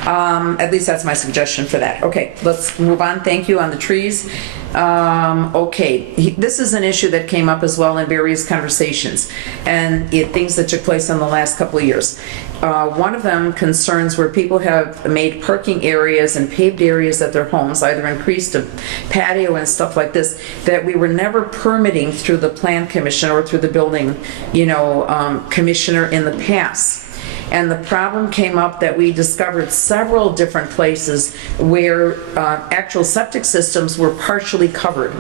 At least that's my suggestion for that. Okay, let's move on. Thank you on the trees. Okay, this is an issue that came up as well in various conversations and things that took place in the last couple of years. One of them concerns where people have made parking areas and paved areas at their homes, either increased a patio and stuff like this, that we were never permitting through the Plan Commission or through the building, you know, commissioner in the past. And the problem came up that we discovered several different places where actual septic systems were partially covered,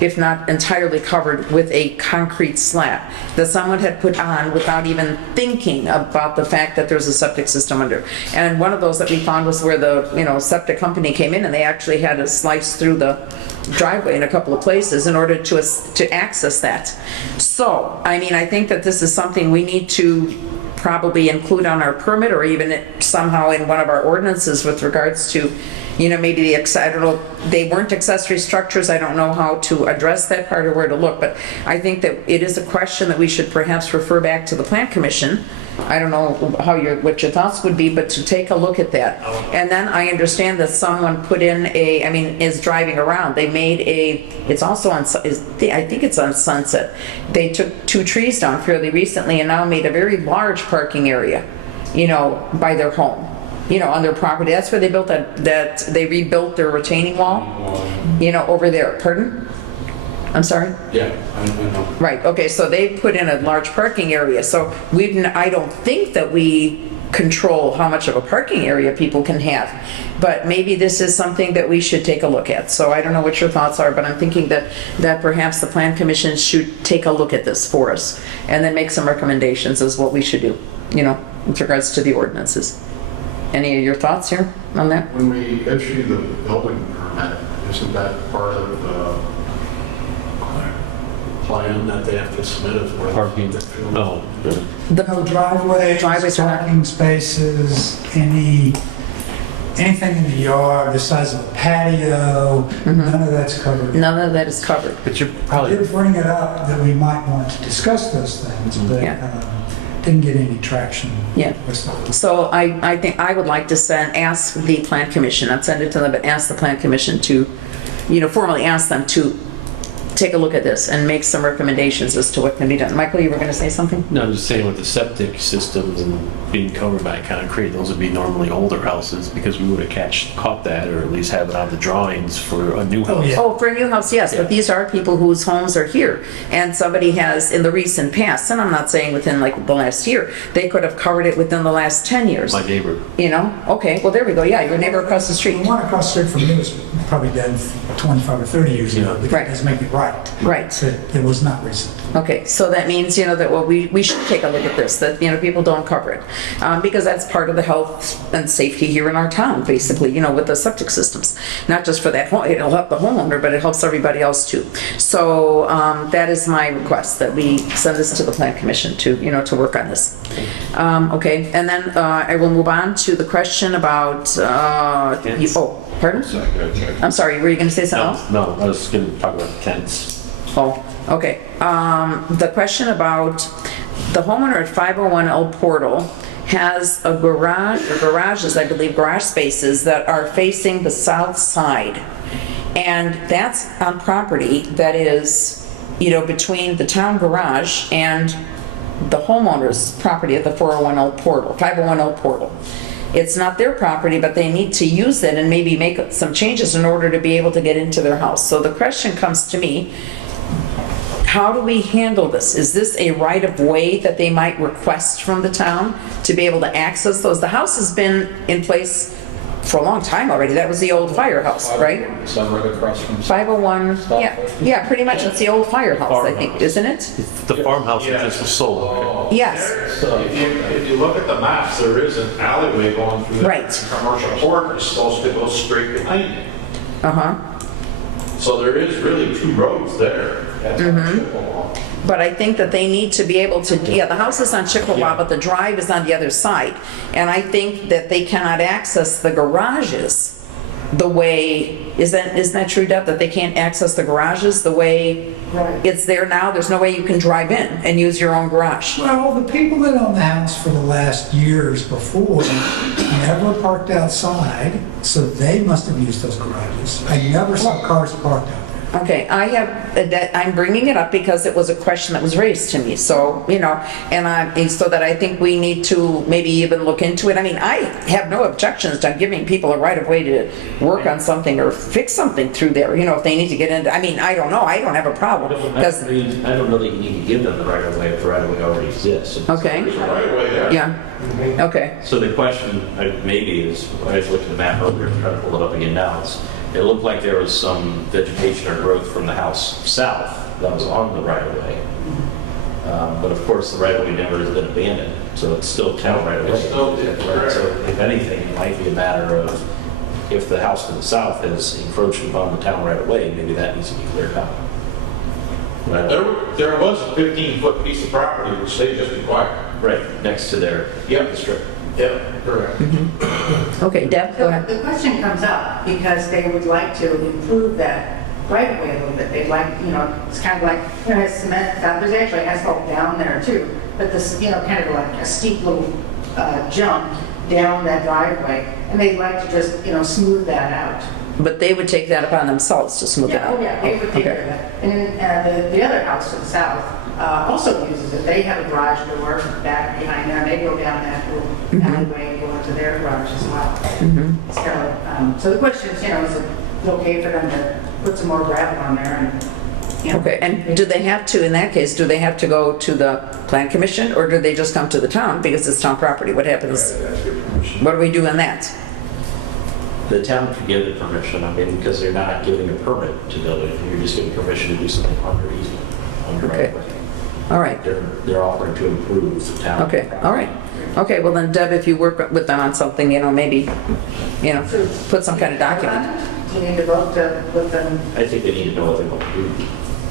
if not entirely covered, with a concrete slab that someone had put on without even thinking about the fact that there's a septic system under. And one of those that we found was where the, you know, septic company came in and they actually had to slice through the driveway in a couple of places in order to access that. So, I mean, I think that this is something we need to probably include on our permit or even somehow in one of our ordinances with regards to, you know, maybe I don't know, they weren't accessory structures. I don't know how to address that part or where to look, but I think that it is a question that we should perhaps refer back to the Plan Commission. I don't know what your thoughts would be, but to take a look at that. And then I understand that someone put in is driving around. They made it's also on, I think it's on Sunset. They took 2 trees down fairly recently and now made a very large parking area, you know, by their home, you know, on their property. That's where they built that they rebuilt their retaining wall, you know, over there. Pardon? I'm sorry? Yeah, I know. Right, okay, so they put in a large parking area, so I don't think that we control how much of a parking area people can have, but maybe this is something that we should take a look at. So I don't know what your thoughts are, but I'm thinking that perhaps the Plan Commission should take a look at this for us and then make some recommendations as what we should do, you know, with regards to the ordinances. Any of your thoughts here on that? When we issue the building permit, isn't that part of the plan that they have to submit as well? Parking. No. No driveways, parking spaces, anything in the yard, the size of a patio, none of that's covered. None of that is covered. But you're I probably, did bring it up that we might want to discuss those things, but didn't get any traction. Yeah. So I think I would like to ask the Plan Commission, not send it to them, but ask the Plan Commission to, you know, formally ask them to take a look at this and make some recommendations as to what can be done. Michael, you were going to say something? no, I'm just saying with the septic systems and being covered by concrete, those would be normally older houses because we would have caught that or at least have it on the drawings for a new house. Oh, for a new house, yes, but these are people whose homes are here. And somebody has, in the recent past, and I'm not saying within like the last year, they could have covered it within the last 10 years. My neighbor. You know? Okay, well, there we go. Yeah, your neighbor across the street. The one across the street from me was probably dead 25 or 30 years ago. Right. Let's make it right. Right. So it was not recent. Okay, so that means, you know, that we should take a look at this, that, you know, people don't cover it. Because that's part of the health and safety here in our town, basically, you know, with the septic systems. Not just for that home, it'll help the homeowner, but it helps everybody else too. So that is my request, that we send this to the Plan Commission to, you know, to work on this. Okay, and then I will move on to the question about, pardon? I'm sorry, were you going to say something else? No, I was going to talk about the tents. Oh, okay. The question about the homeowner at 501 El Portal has a garage, or garages, I believe, garage spaces that are facing the south side. And that's on property that is, you know, between the town garage and the homeowner's property at the 501 El Portal. it's not their property, but they need to use it and maybe make some changes in order to be able to get into their house. So the question comes to me, how do we handle this? Is this a right-of-way that they might request from the town to be able to access those? The house has been in place for a long time already. That was the old firehouse, right? So right across from. 501, yeah, pretty much. It's the old firehouse, I think, isn't it? The farmhouse just was sold, right? Yes. So if you look at the maps, there is an alleyway going through the Right. commercial court. It's supposed to go straight behind it. Uh-huh. So there is really two roads there. But I think that they need to be able to, the house is on Chippewa, but the drive is on the other side. And I think that they cannot access the garages the way, isn't that true, Deb, that they can't access the garages the way it's there now? There's no way you can drive in and use your own garage. Well, the people that own the house for the last years before never parked outside, so they must have used those garages. I never saw cars parked out there. Okay, I'm bringing it up because it was a question that was raised to me, so, and so that I think we need to maybe even look into it. I mean, I have no objections to giving people a right of way to work on something or fix something through there, if they need to get into, I mean, I don't know, I don't have a problem. Because I don't know that you need to give them the right of way if the right of way already exists. Okay. There's a right of way there. Yeah, okay. So the question maybe is, I was looking at the map earlier, trying to pull it up again now, it looked like there was some vegetation or growth from the house south that was on the right of way. But of course, the right of way never has been abandoned, so it's still town right of way. It's still- Right, so if anything, it might be a matter of if the house to the south has encroached upon the town right of way, maybe that needs to be cleared out. There was a 15-foot piece of property which they just acquired. Right, next to their district. Yep, correct. Okay, Deb, go ahead. The question comes up because they would like to improve that right of way a little bit. They'd like, it's kind of like, it has cement, there's actually asphalt down there too, but this, kind of like a steep little jump down that driveway, and they'd like to just, smooth that out. But they would take that upon themselves to smooth it out? Oh, yeah, they would take care of that. And then the other house to the south also uses it. They have a garage door back behind there, and they go down that little alleyway and go into their garage as well. It's kind of, so the question is, is it okay for them to put some more gravel on there and, Okay, and do they have to, in that case, do they have to go to the plan commission, or do they just come to the town because it's town property? What happens? What do we do in that? The town can give it permission, because they're not giving a permit to build it, you're just giving permission to do something under easement, under right of way. All right. They're offering to improve the town. Okay, all right. Okay, well then, Deb, if you work with them on something, maybe, put some kind of document. Do you need to vote with them? I think they need to know what they want to do.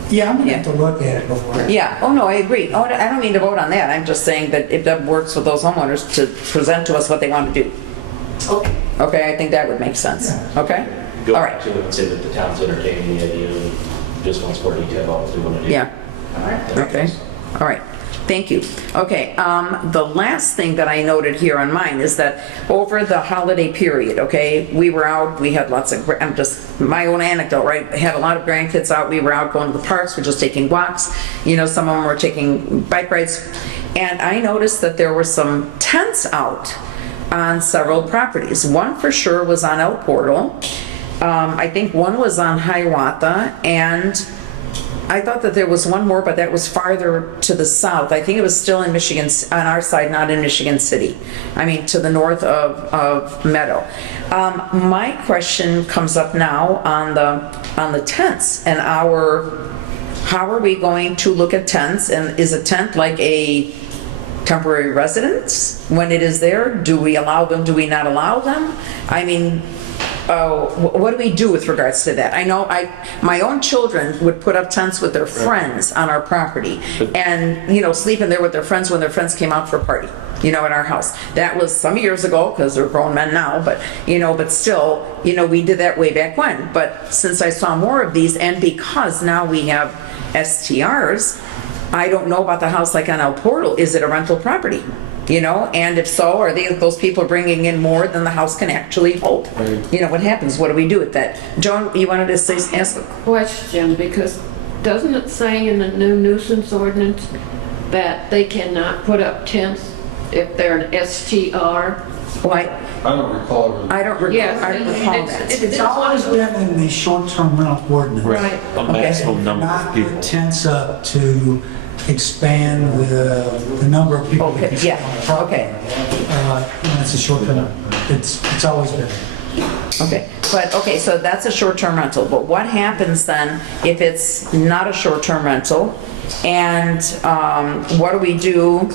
Yeah, I'm gonna have to look at it before. Yeah, oh no, I agree. Oh, I don't mean to vote on that. I'm just saying that if Deb works with those homeowners to present to us what they want to do. Okay. Okay, I think that would make sense. Okay? Go All back right. to them and say that the town's entertaining the idea and just wants more detail about what they want to do. Yeah. All right. Okay, all right, thank you. Okay, the last thing that I noted here on mine is that over the holiday period, okay, we were out, we had lots of, I'm just, my own anecdote, right? I had a lot of grandkids out, we were out going to the parks, we're just taking walks, some of them were taking bike rides, and I noticed that there were some tents out on several properties. One for sure was on El Portal, I think one was on Hiawatha, and I thought that there was one more, but that was farther to the south. I think it was still in Michigan, on our side, not in Michigan City. I mean, to the north of Meadow. My question comes up now on the tents and how are we going to look at tents? And is a tent like a temporary residence when it is there? Do we allow them? Do we not allow them? I mean, what do we do with regards to that? I know my own children would put up tents with their friends on our property and, sleep in there with their friends when their friends came out for a party, at our house. That was some years ago because they're grown men now, but, but still, we did that way back when. But since I saw more of these and because now we have STRs, I don't know about the house like on El Portal. Is it a rental property? And if so, are those people bringing in more than the house can actually hold? What happens? What do we do with that? Joan, you wanted to ask a question, because doesn't it say in the new nuisance ordinance that they cannot put up tents if they're an STR? Well, I don't recall. I don't recall that. It's always been in the short-term rental ordinance. Right. A maximum number of Not people. intends up to expand the number of people. Okay, yeah, okay. When it's a short-term, it's always been. Okay, but, okay, so that's a short-term rental, but what happens then if it's not a short-term rental? And what do we do?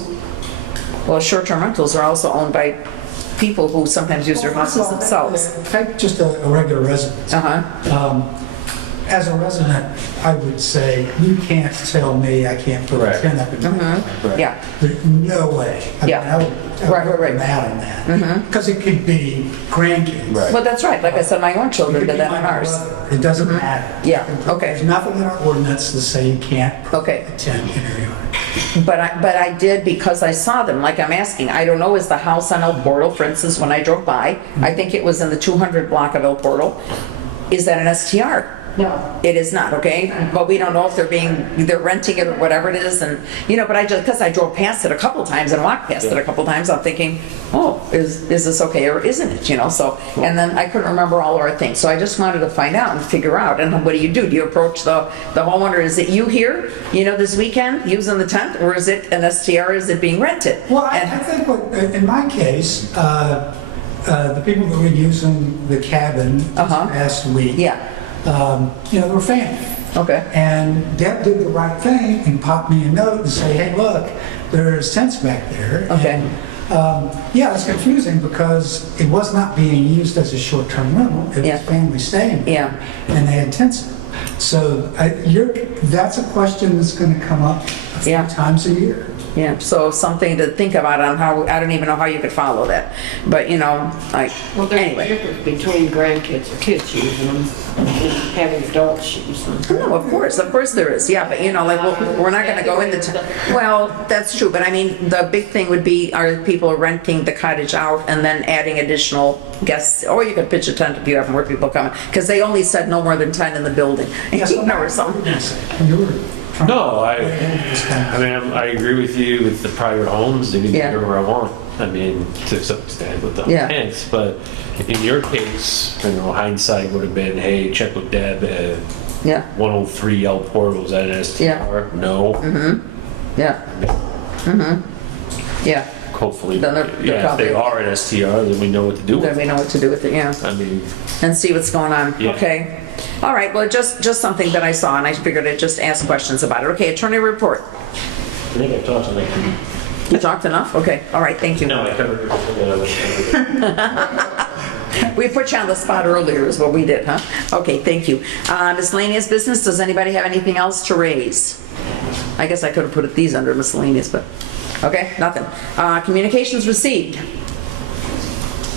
Well, short-term rentals are also owned by people who sometimes use their houses themselves. Take just a regular residence. Uh-huh, As a resident, I would say, you can't tell me I can't put a Right. tent up in my mhm, yeah, There's no way. I mean, Yeah. I would Right. be mad on that. Because it could be grandkids. Right. well, that's right, like I said, my own It children could did be that my in ours. brother. It doesn't matter. Yeah, okay. There's nothing in our ordinance to say you can't put Okay. a tent in your yard. But I did because I saw them, like I'm asking, I don't know, is the house on El Portal, for instance, when I drove by, I think it was in the 200 block of El Portal, is that an STR? No. It is not, okay? But we don't know if they're renting it or whatever it is, and, but I just, because I drove past it a couple times and walked past it a couple times, I'm thinking, oh, is this okay or isn't it, so, and then I couldn't remember all of our things, so I just wanted to find out and figure out, and what do? Do you approach the homeowner, is it you here, this weekend, using the tent, or is it an STR, is it being rented? Well, I think in my case, the people that were using the cabin this past week, Yeah, they were family. okay, And Deb did the right thing and popped me a note and say, hey, look, there's tents back there. Okay. And, yeah, it's confusing because it was not being used as a short-term rental. It Yeah. was family staying there. Yeah. And they had tents. So that's a question that's going to come up a few Yeah. times a year. yeah, so something to think about on how, I don't even know how you could follow that, but, Well, there's a anyway. difference between grandkids or kids using them and having adults use them. No, of course there is, yeah, but we're not gonna go into, well, that's true, but I mean, the big thing would be, are people renting the cottage out and then adding additional guests, or you could pitch a tent if you have more people coming, because they only said no more than 10 in the building, or something. You were trying No, to this kind of- I agree with you with the private homes, they can do Yeah. whatever I want. To some extent with the Yeah. tents, but in your case, hindsight would have been, hey, check with Deb at Yeah, 103 El Portal, is that an STR? No. yeah, yeah, Hopefully, Then they're yeah, if they probably- are an STR, then we know what to do then with we it. know what to do with it, yeah, and see what's going on, Yeah. okay. All right, well, just something that I saw, and I figured I'd just ask questions about it. Okay, attorney report. I think I've talked to like, You talked enough? Okay, all right, thank you. no, I covered everything. We put you on the spot earlier is what we did, huh? Okay, thank you. Miscellaneous business, does anybody have anything else to raise? I guess I could have put these under miscellaneous, but, okay, nothing. Communications received.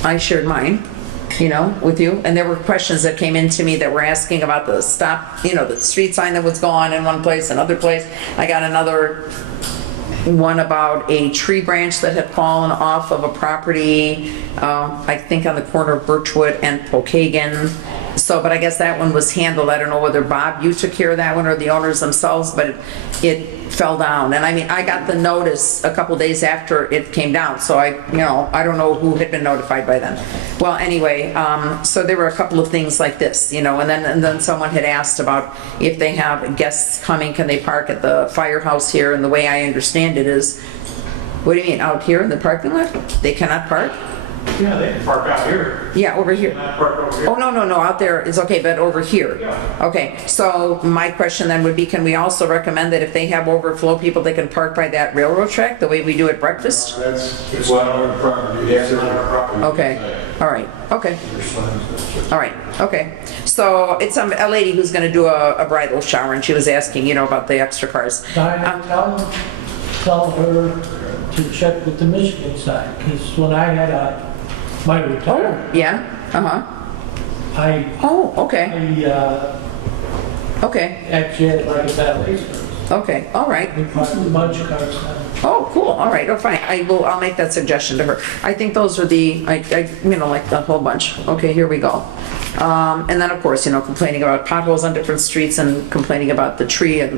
I shared mine, with you, and there were questions that came in to me that were asking about the stop, the street sign that was gone in one place, another place. I got another one about a tree branch that had fallen off of a property, I think on the corner of Birchwood and Pokagon. So, but I guess that one was handled. I don't know whether Bob, you took care of that one or the owners themselves, but it fell down. And I got the notice a couple days after it came down. So I don't know who had been notified by then. Well, anyway, so there were a couple of things like this, and then someone had asked about if they have guests coming, can they park at the firehouse here? And the way I understand it is, what do you mean, out here in the parking lot? They cannot park? Yeah, they can park out here. Yeah, over here. Park over here. Oh, no, out there is okay, but over here. Okay, so my question then would be, can we also recommend that if they have overflow people, they can park by that railroad track, the way we do at breakfast? It's not our property. Yeah, it's not our property. Okay, all right, okay. All right, okay. So it's a lady who's gonna do a bridal shower, and she was asking, about the extra cars. Diane, tell her to check with the Michigan side, because when I had my retirement, Yeah, uh-huh. Okay, okay, actually had like a valet service. okay, all right. We parked a bunch of cars down. Oh, cool, all right, oh, fine, I'll make that suggestion to her. I think those are like the whole bunch. Okay, here we go. And then, of course, complaining about potholes on different streets and complaining about the tree at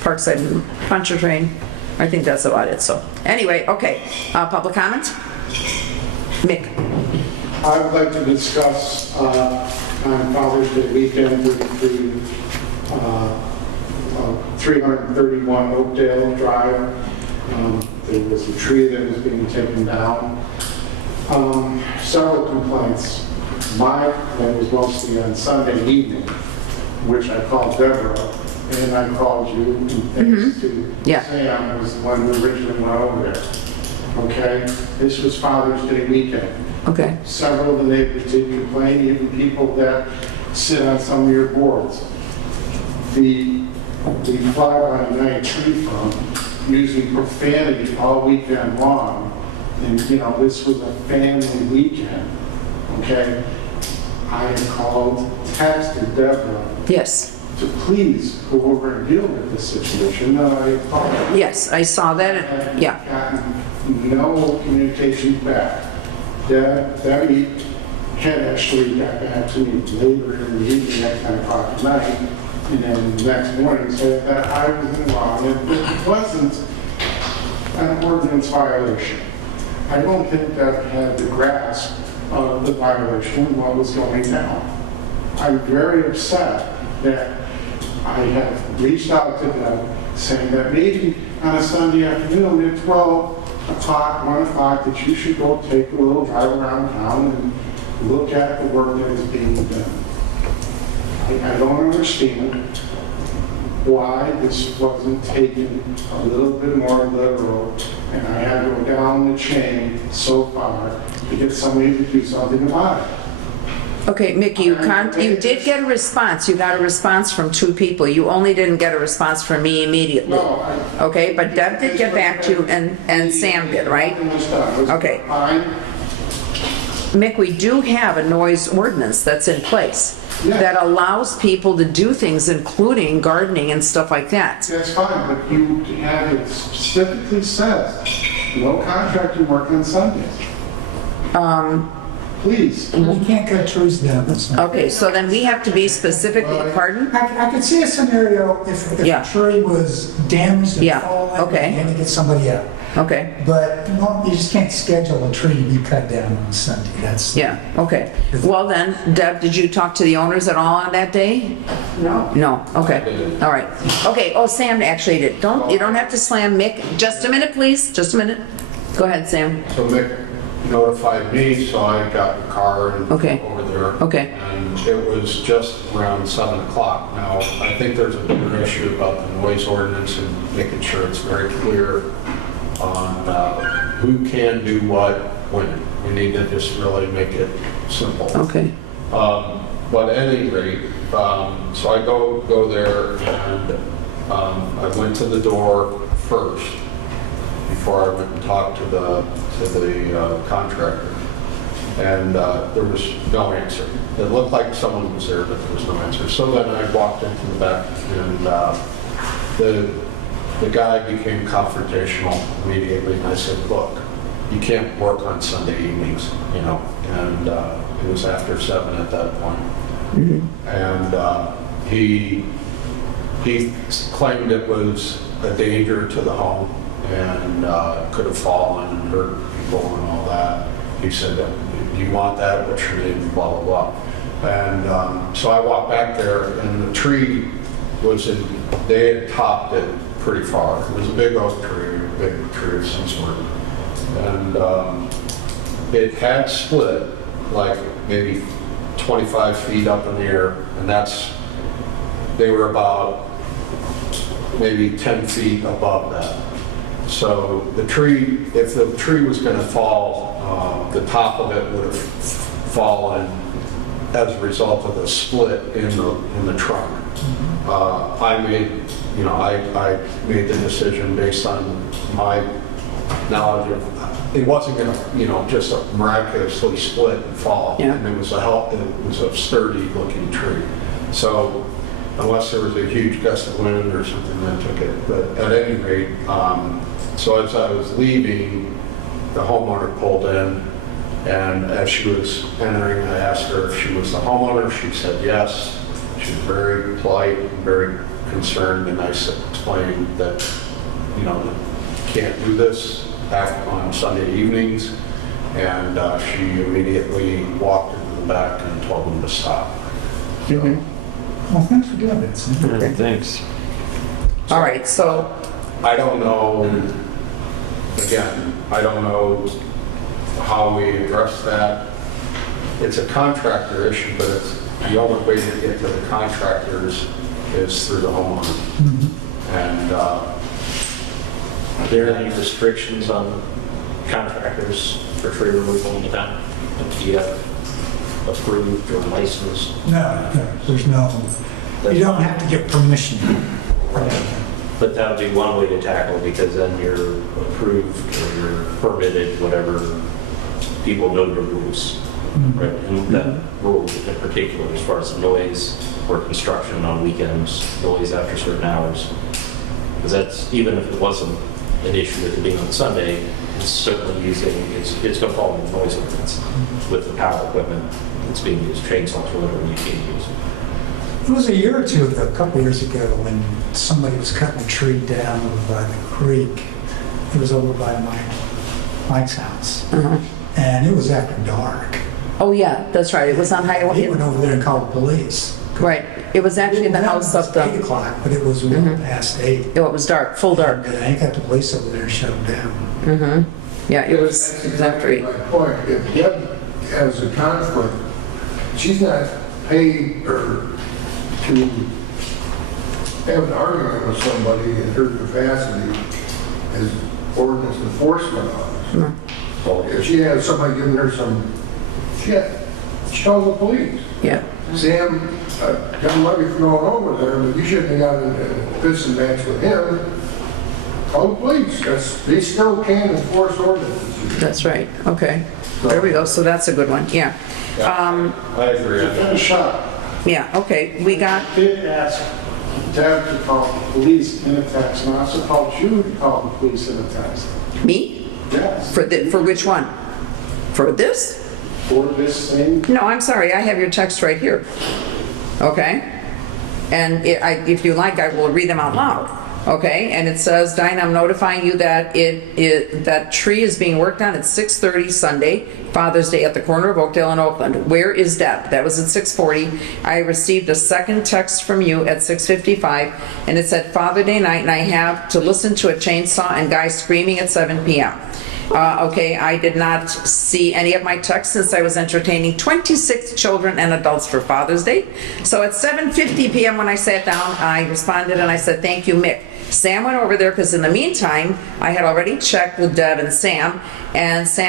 Parkside and Pontchartrain. I think that's about it, so. Anyway, okay, public comment? Mick? I would like to discuss on Father's Day weekend, 331 Oakdale Drive. There was a tree that was being taken down. Several complaints. Mine was mostly on Sunday evening, which I called Deborah, and I called you, and thanks to Sam, was the one who originally went over there. Okay? This was Father's Day weekend. Okay. Several of the neighbors did complain, even people that sit on some of your boards. The fly-by-night tree farm using profanity all weekend long, and this was a family weekend, okay? I had called, texted Deborah. Yes. To please go over and deal with this situation. I called. Yes, I saw that, yeah. Gotten no communication back. Debbie had actually got back to me later in the evening at 10 o'clock at night, and then the next morning said that I was in the wrong. It wasn't an ordinance violation. I don't think that had the grasp of the violation and what was going down. I'm very upset that I have reached out to them saying that maybe on a Sunday afternoon at 12 o'clock, 1 o'clock, that you should go take a little drive around town and look at the work that is being done. I don't understand why this wasn't taken a little bit more literal, and I had to go down the chain so far to get somebody to do something about it. Okay, Mick, you did get a response. You got a response from 2 people. You only didn't get a response from me immediately. No, okay, but Deb did get back to you, and Sam did, right? Okay. Mick, we do have a noise ordinance that's in place that allows people to do things, including gardening and stuff like that. That's fine, but you have it specifically says no contractor work on Sundays. Please. You can't cut trees down. Okay, so then we have to be specifically, pardon? I could see a scenario if a tree was damaged and fallen, okay. and to get somebody out. Okay. But you just can't schedule a tree to be cut down on Sunday. That's okay. Well then, Deb, did you talk to the owners at all on that day? No. No. Okay. All right. Okay. Oh, Sam actually did. You don't have to slam Mick. Just a minute, please. Just a minute. Go ahead, Sam. So Mick notified me, so I got the car and over there. Okay. And it was just around 7 o'clock. Now, I think there's a bigger issue about the noise ordinance and making sure it's very clear on who can do what when. We need to just really make it simple. Okay. But at any rate, so I go there, and I went to the door first before I went and talked to the contractor, and there was no answer. It looked like someone was there, but there was no answer. So then I walked into the back, and the guy became confrontational immediately, and I said, look, you can't work on Sunday evenings, and it was after 7 at that point. Mm-hmm. And he claimed it was a danger to the home and could have fallen and hurt people and all that. He said, do you want that? What's your name? Blah, blah, blah. And so I walked back there, and the tree they had topped it pretty far. It was a big oak tree, a big tree of some sort. And it had split like maybe 25 feet up in the air, and they were about maybe 10 feet above that. So the tree, if the tree was going to fall, the top of it would have fallen as a result of the split in the trunk. I made the decision based on my knowledge of it wasn't going to just miraculously split and fall. Yeah. And it was a sturdy looking tree. So unless there was a huge gust of wind or something that took it. But at any rate, so as I was leaving, the homeowner pulled in, and as she was entering, I asked her if she was the homeowner. She said yes. She was very polite and very concerned, and I explained that, you can't do this on Sunday evenings. And she immediately walked into the back and told them to stop. Well, thanks for doing it. Sam. Yeah, thanks. All right, so, I don't know, again, I don't know how we address that. It's a contractor issue, but it's, the only way to get to the contractors is through the homeowner. And Are there any restrictions on contractors for tree removal in the town? Do you have approved or licensed? No, there's no, you don't have to get permission for anything. But that would be one way to tackle, because then you're approved or you're permitted, whatever, people know the rules. Right, and that rule in particular, as far as noise or construction on weekends, noise after certain hours. Because that's, even if it wasn't an issue with it being on Sunday, it's certainly using, it's going to fall in the noise ordinance with the power equipment that's being used, chainsaws, whatever you can use. It was a year or two ago, a couple years ago, when somebody was cutting a tree down over by the creek. It was over by Mike's house. And it was after dark. oh yeah, that's right, it was on He Highway. went over there and called the police. Right, it was actually in the house up It was 8 the, o'clock, but it was well past 8. it was dark, full dark. And I got the police over there and shut them down. Yeah, it was after 8. My point, if Deb has a conflict, she's not paid or to have an argument with somebody in her capacity as ordinance enforcement officer. So if she has somebody giving her some shit, she calls the police. Yeah, Sam, John Levy for going over there, but you shouldn't have gotten in a pissing match with him. Call the police, because they still can enforce ordinances. that's right, okay. There we go, so that's a good one, yeah. I agree. To finish up, Yeah, okay, we got, did ask Deb to call the police in a text, and I also called you to call the police in a text. me? Yes. For which one? For this? For this same, No, I'm sorry, I have your text right here. Okay? And if you like, I will read them out loud. Okay? And it says, Dinah, I'm notifying you that that tree is being worked on at 6:30 Sunday, Father's Day, at the corner of Oakdale and Oakland. Where is Deb? That was at 6:40. I received a second text from you at 6:55, and it said Father Day night, and I have to listen to a chainsaw and guys screaming at 7 p.m. Okay, I did not see any of my texts since I was entertaining 26 children and adults for Father's Day. So at 7:50 p.m. when I sat down, I responded and I said, thank you, Mick. Sam went over there because in the meantime, I had already checked with Deb and Sam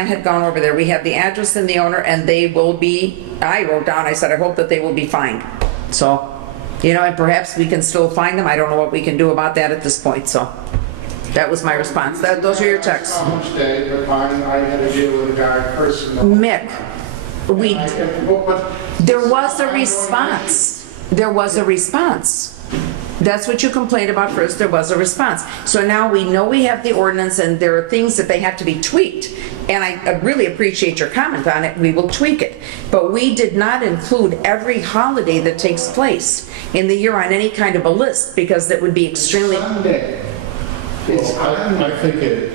had gone over there. We have the address and the owner, and they will be, I wrote down, I said, I hope that they will be fined. So, you know, and perhaps we can still find them. I don't know what we can do about that at this point, so. That was my response. Those are your texts. how much day, but I had to deal with a guy personally. Mick, there was a response. There was a response. That's what you complained about first, there was a response. So now we know we have the ordinance and there are things that they have to be tweaked. And I really appreciate your comment on it, we will tweak it. But we did not include every holiday that takes place in the year on any kind of a list because that would be extremely... Sunday. It's I think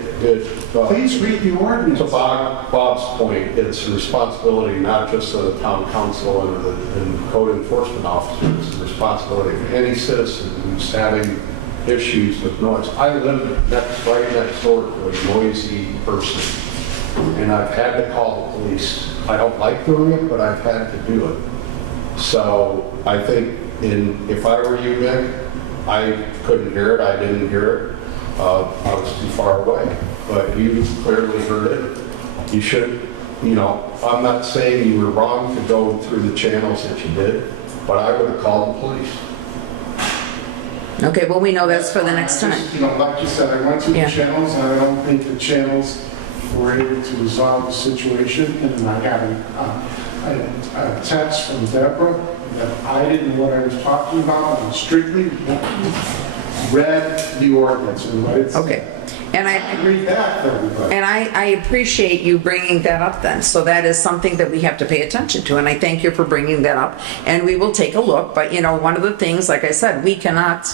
Please read the ordinance. to Bob's point, it's a responsibility not just of the town council and code enforcement officers, it's a responsibility of any citizen who's having issues with noise. I live right next door to a noisy person, and I've had to call the police. I don't like doing it, but I've had to do it. So I think if I were you, Mick, I couldn't hear it, I didn't hear it. I was too far away, but you clearly heard it. You should, I'm not saying you were wrong to go through the channels that you did, but I would have called the police. Okay, well, we know that's for the next time. Like you said, I went through the Yeah. channels, and I don't think the channels were able to resolve the situation. And I got a text from Deborah that I didn't know what I was talking about. I strictly read the ordinance and what it said. Okay. And I Read that to everybody. And I appreciate you bringing that up then. So that is something that we have to pay attention to, and I thank you for bringing that up. And we will take a look, but one of the things, like I said, we cannot,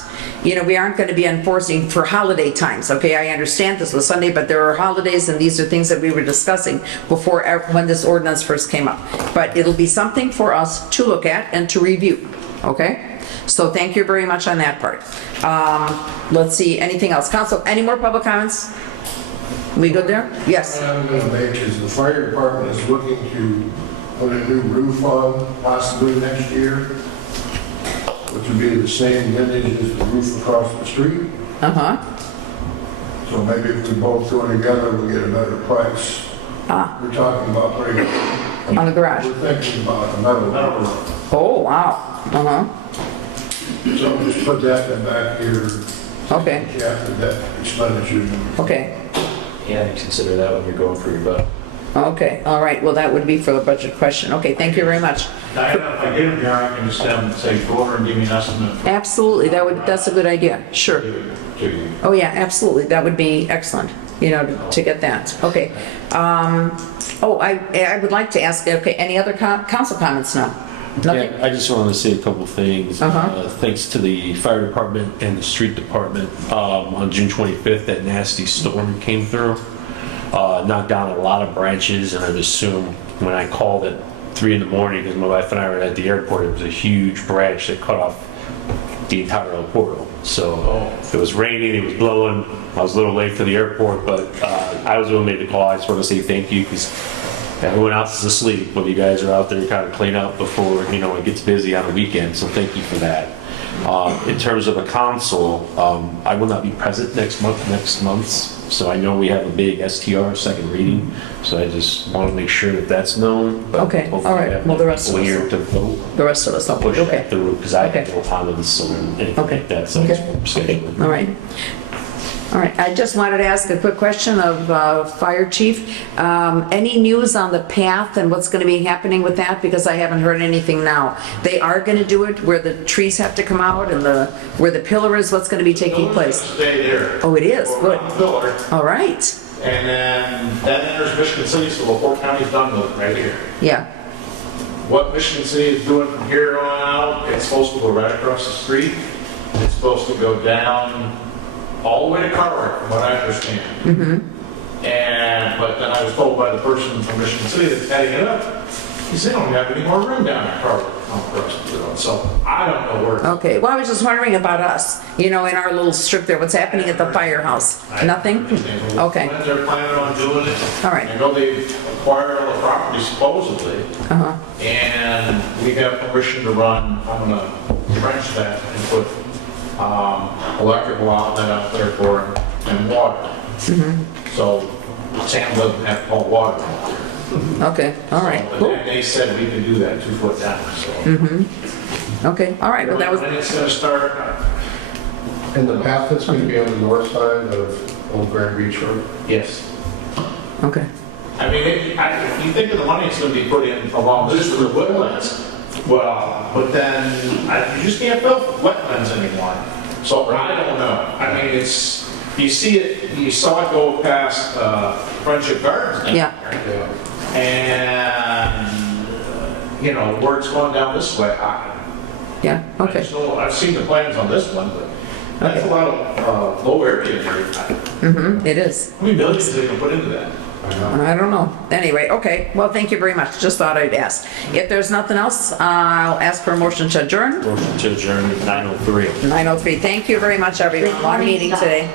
we aren't going to be enforcing for holiday times, okay? I understand this was Sunday, but there are holidays, and these are things that we were discussing before, when this ordinance first came up. But it'll be something for us to look at and to review, okay? So thank you very much on that part. Let's see, anything else? Council, any more public comments? We good there? Yes. What I'm going to make is the fire department is looking to put a new roof on possibly next year, which would be the same vintage as the roof across the street. Uh-huh. So maybe if we both go together, we'll get a better price. We're talking about putting on the garage. We're thinking about a metal roof. Oh, wow. Uh-huh. So just put that in the back here. Okay. After that expenditure. Okay. Yeah, consider that when you're going for your budget. Okay, all right, well, that would be for the budget question. Okay, thank you very much. Diana, if I get them here, I can just have them say, go over and give me an estimate. Absolutely, that's a good idea, sure. To you. Oh, yeah, absolutely, that would be excellent, to get that. Okay. I would like to ask, okay, any other council comments now? Nothing? Yeah, I just wanted to say a couple things. Uh-huh. Thanks to the fire department and the street department. On June 25th, that nasty storm came through, knocked down a lot of branches, and I'd assume when I called at 3 in the morning, because my wife and I were at the airport, it was a huge branch that cut off the entire El Portal. So it was raining, it was blowing. I was a little late for the airport, but I was the one who made the call. I just want to say thank you, because everyone else is asleep when you guys are out there kind of clean up before, it gets busy on a weekend. So thank you for that. In terms of a council, I will not be present next month. So I know we have a big STR second reading. So I just want to make sure that that's known. But Okay, all hopefully I right. have Well, the rest of us here will. to vote. The rest of us, Push okay. that through, because I Okay. have no comments on anything Okay. like that. So Okay. it's scheduling. All right. All right, I just wanted to ask a quick question of Fire Chief. Any news on the path and what's going to be happening with that? Because I haven't heard anything now. They are going to do it where the trees have to come out and where the pillar is, what's going to be taking place? Stay there. Oh, it is, good. Pillar. All right, And then that enters Michigan City, so LaPorte County's done with it right here. yeah, What Michigan City is doing from here on out, it's supposed to go right across the street. It's supposed to go down all the way to Cartwright, from what I understand. But then I was told by the person from Michigan City that's heading it up, he said, they don't have any more room down at Cartwright across the road. So I don't know where. okay. Well, I was just wondering about us, in our little strip there, what's happening at the firehouse? Nothing? Okay, When they're planning on doing it. all right. I know they've acquired all the property supposedly. Uh-huh. And we have permission to run, I'm gonna trench that and put electrical outlet out there for it and water. So Sam doesn't have to haul water out there. Okay, all right, So, cool. and they said we can do that 2 foot down, so. Okay, all right, well, that was, When it's gonna start, And the path that's going to be on the north side of Old Grand Beach Road? yes. okay. I mean, if you think of the money that's gonna be put in along this for the wetlands, well, but then you just can't build wetlands anymore. So I don't know. I mean, you saw it go past Friendship Gardens. Yeah, And, where it's going down this way, yeah, I okay. just know, I've seen the plans on this one, but that's a lot of low area there. It is. How many millions they can put into that? I don't know. Anyway, okay, well, thank you very much. Just thought I'd ask. If there's nothing else, I'll ask for a motion to adjourn. Motion to adjourn at 9:03. 9:03. Thank you very much, everyone. Long meeting today.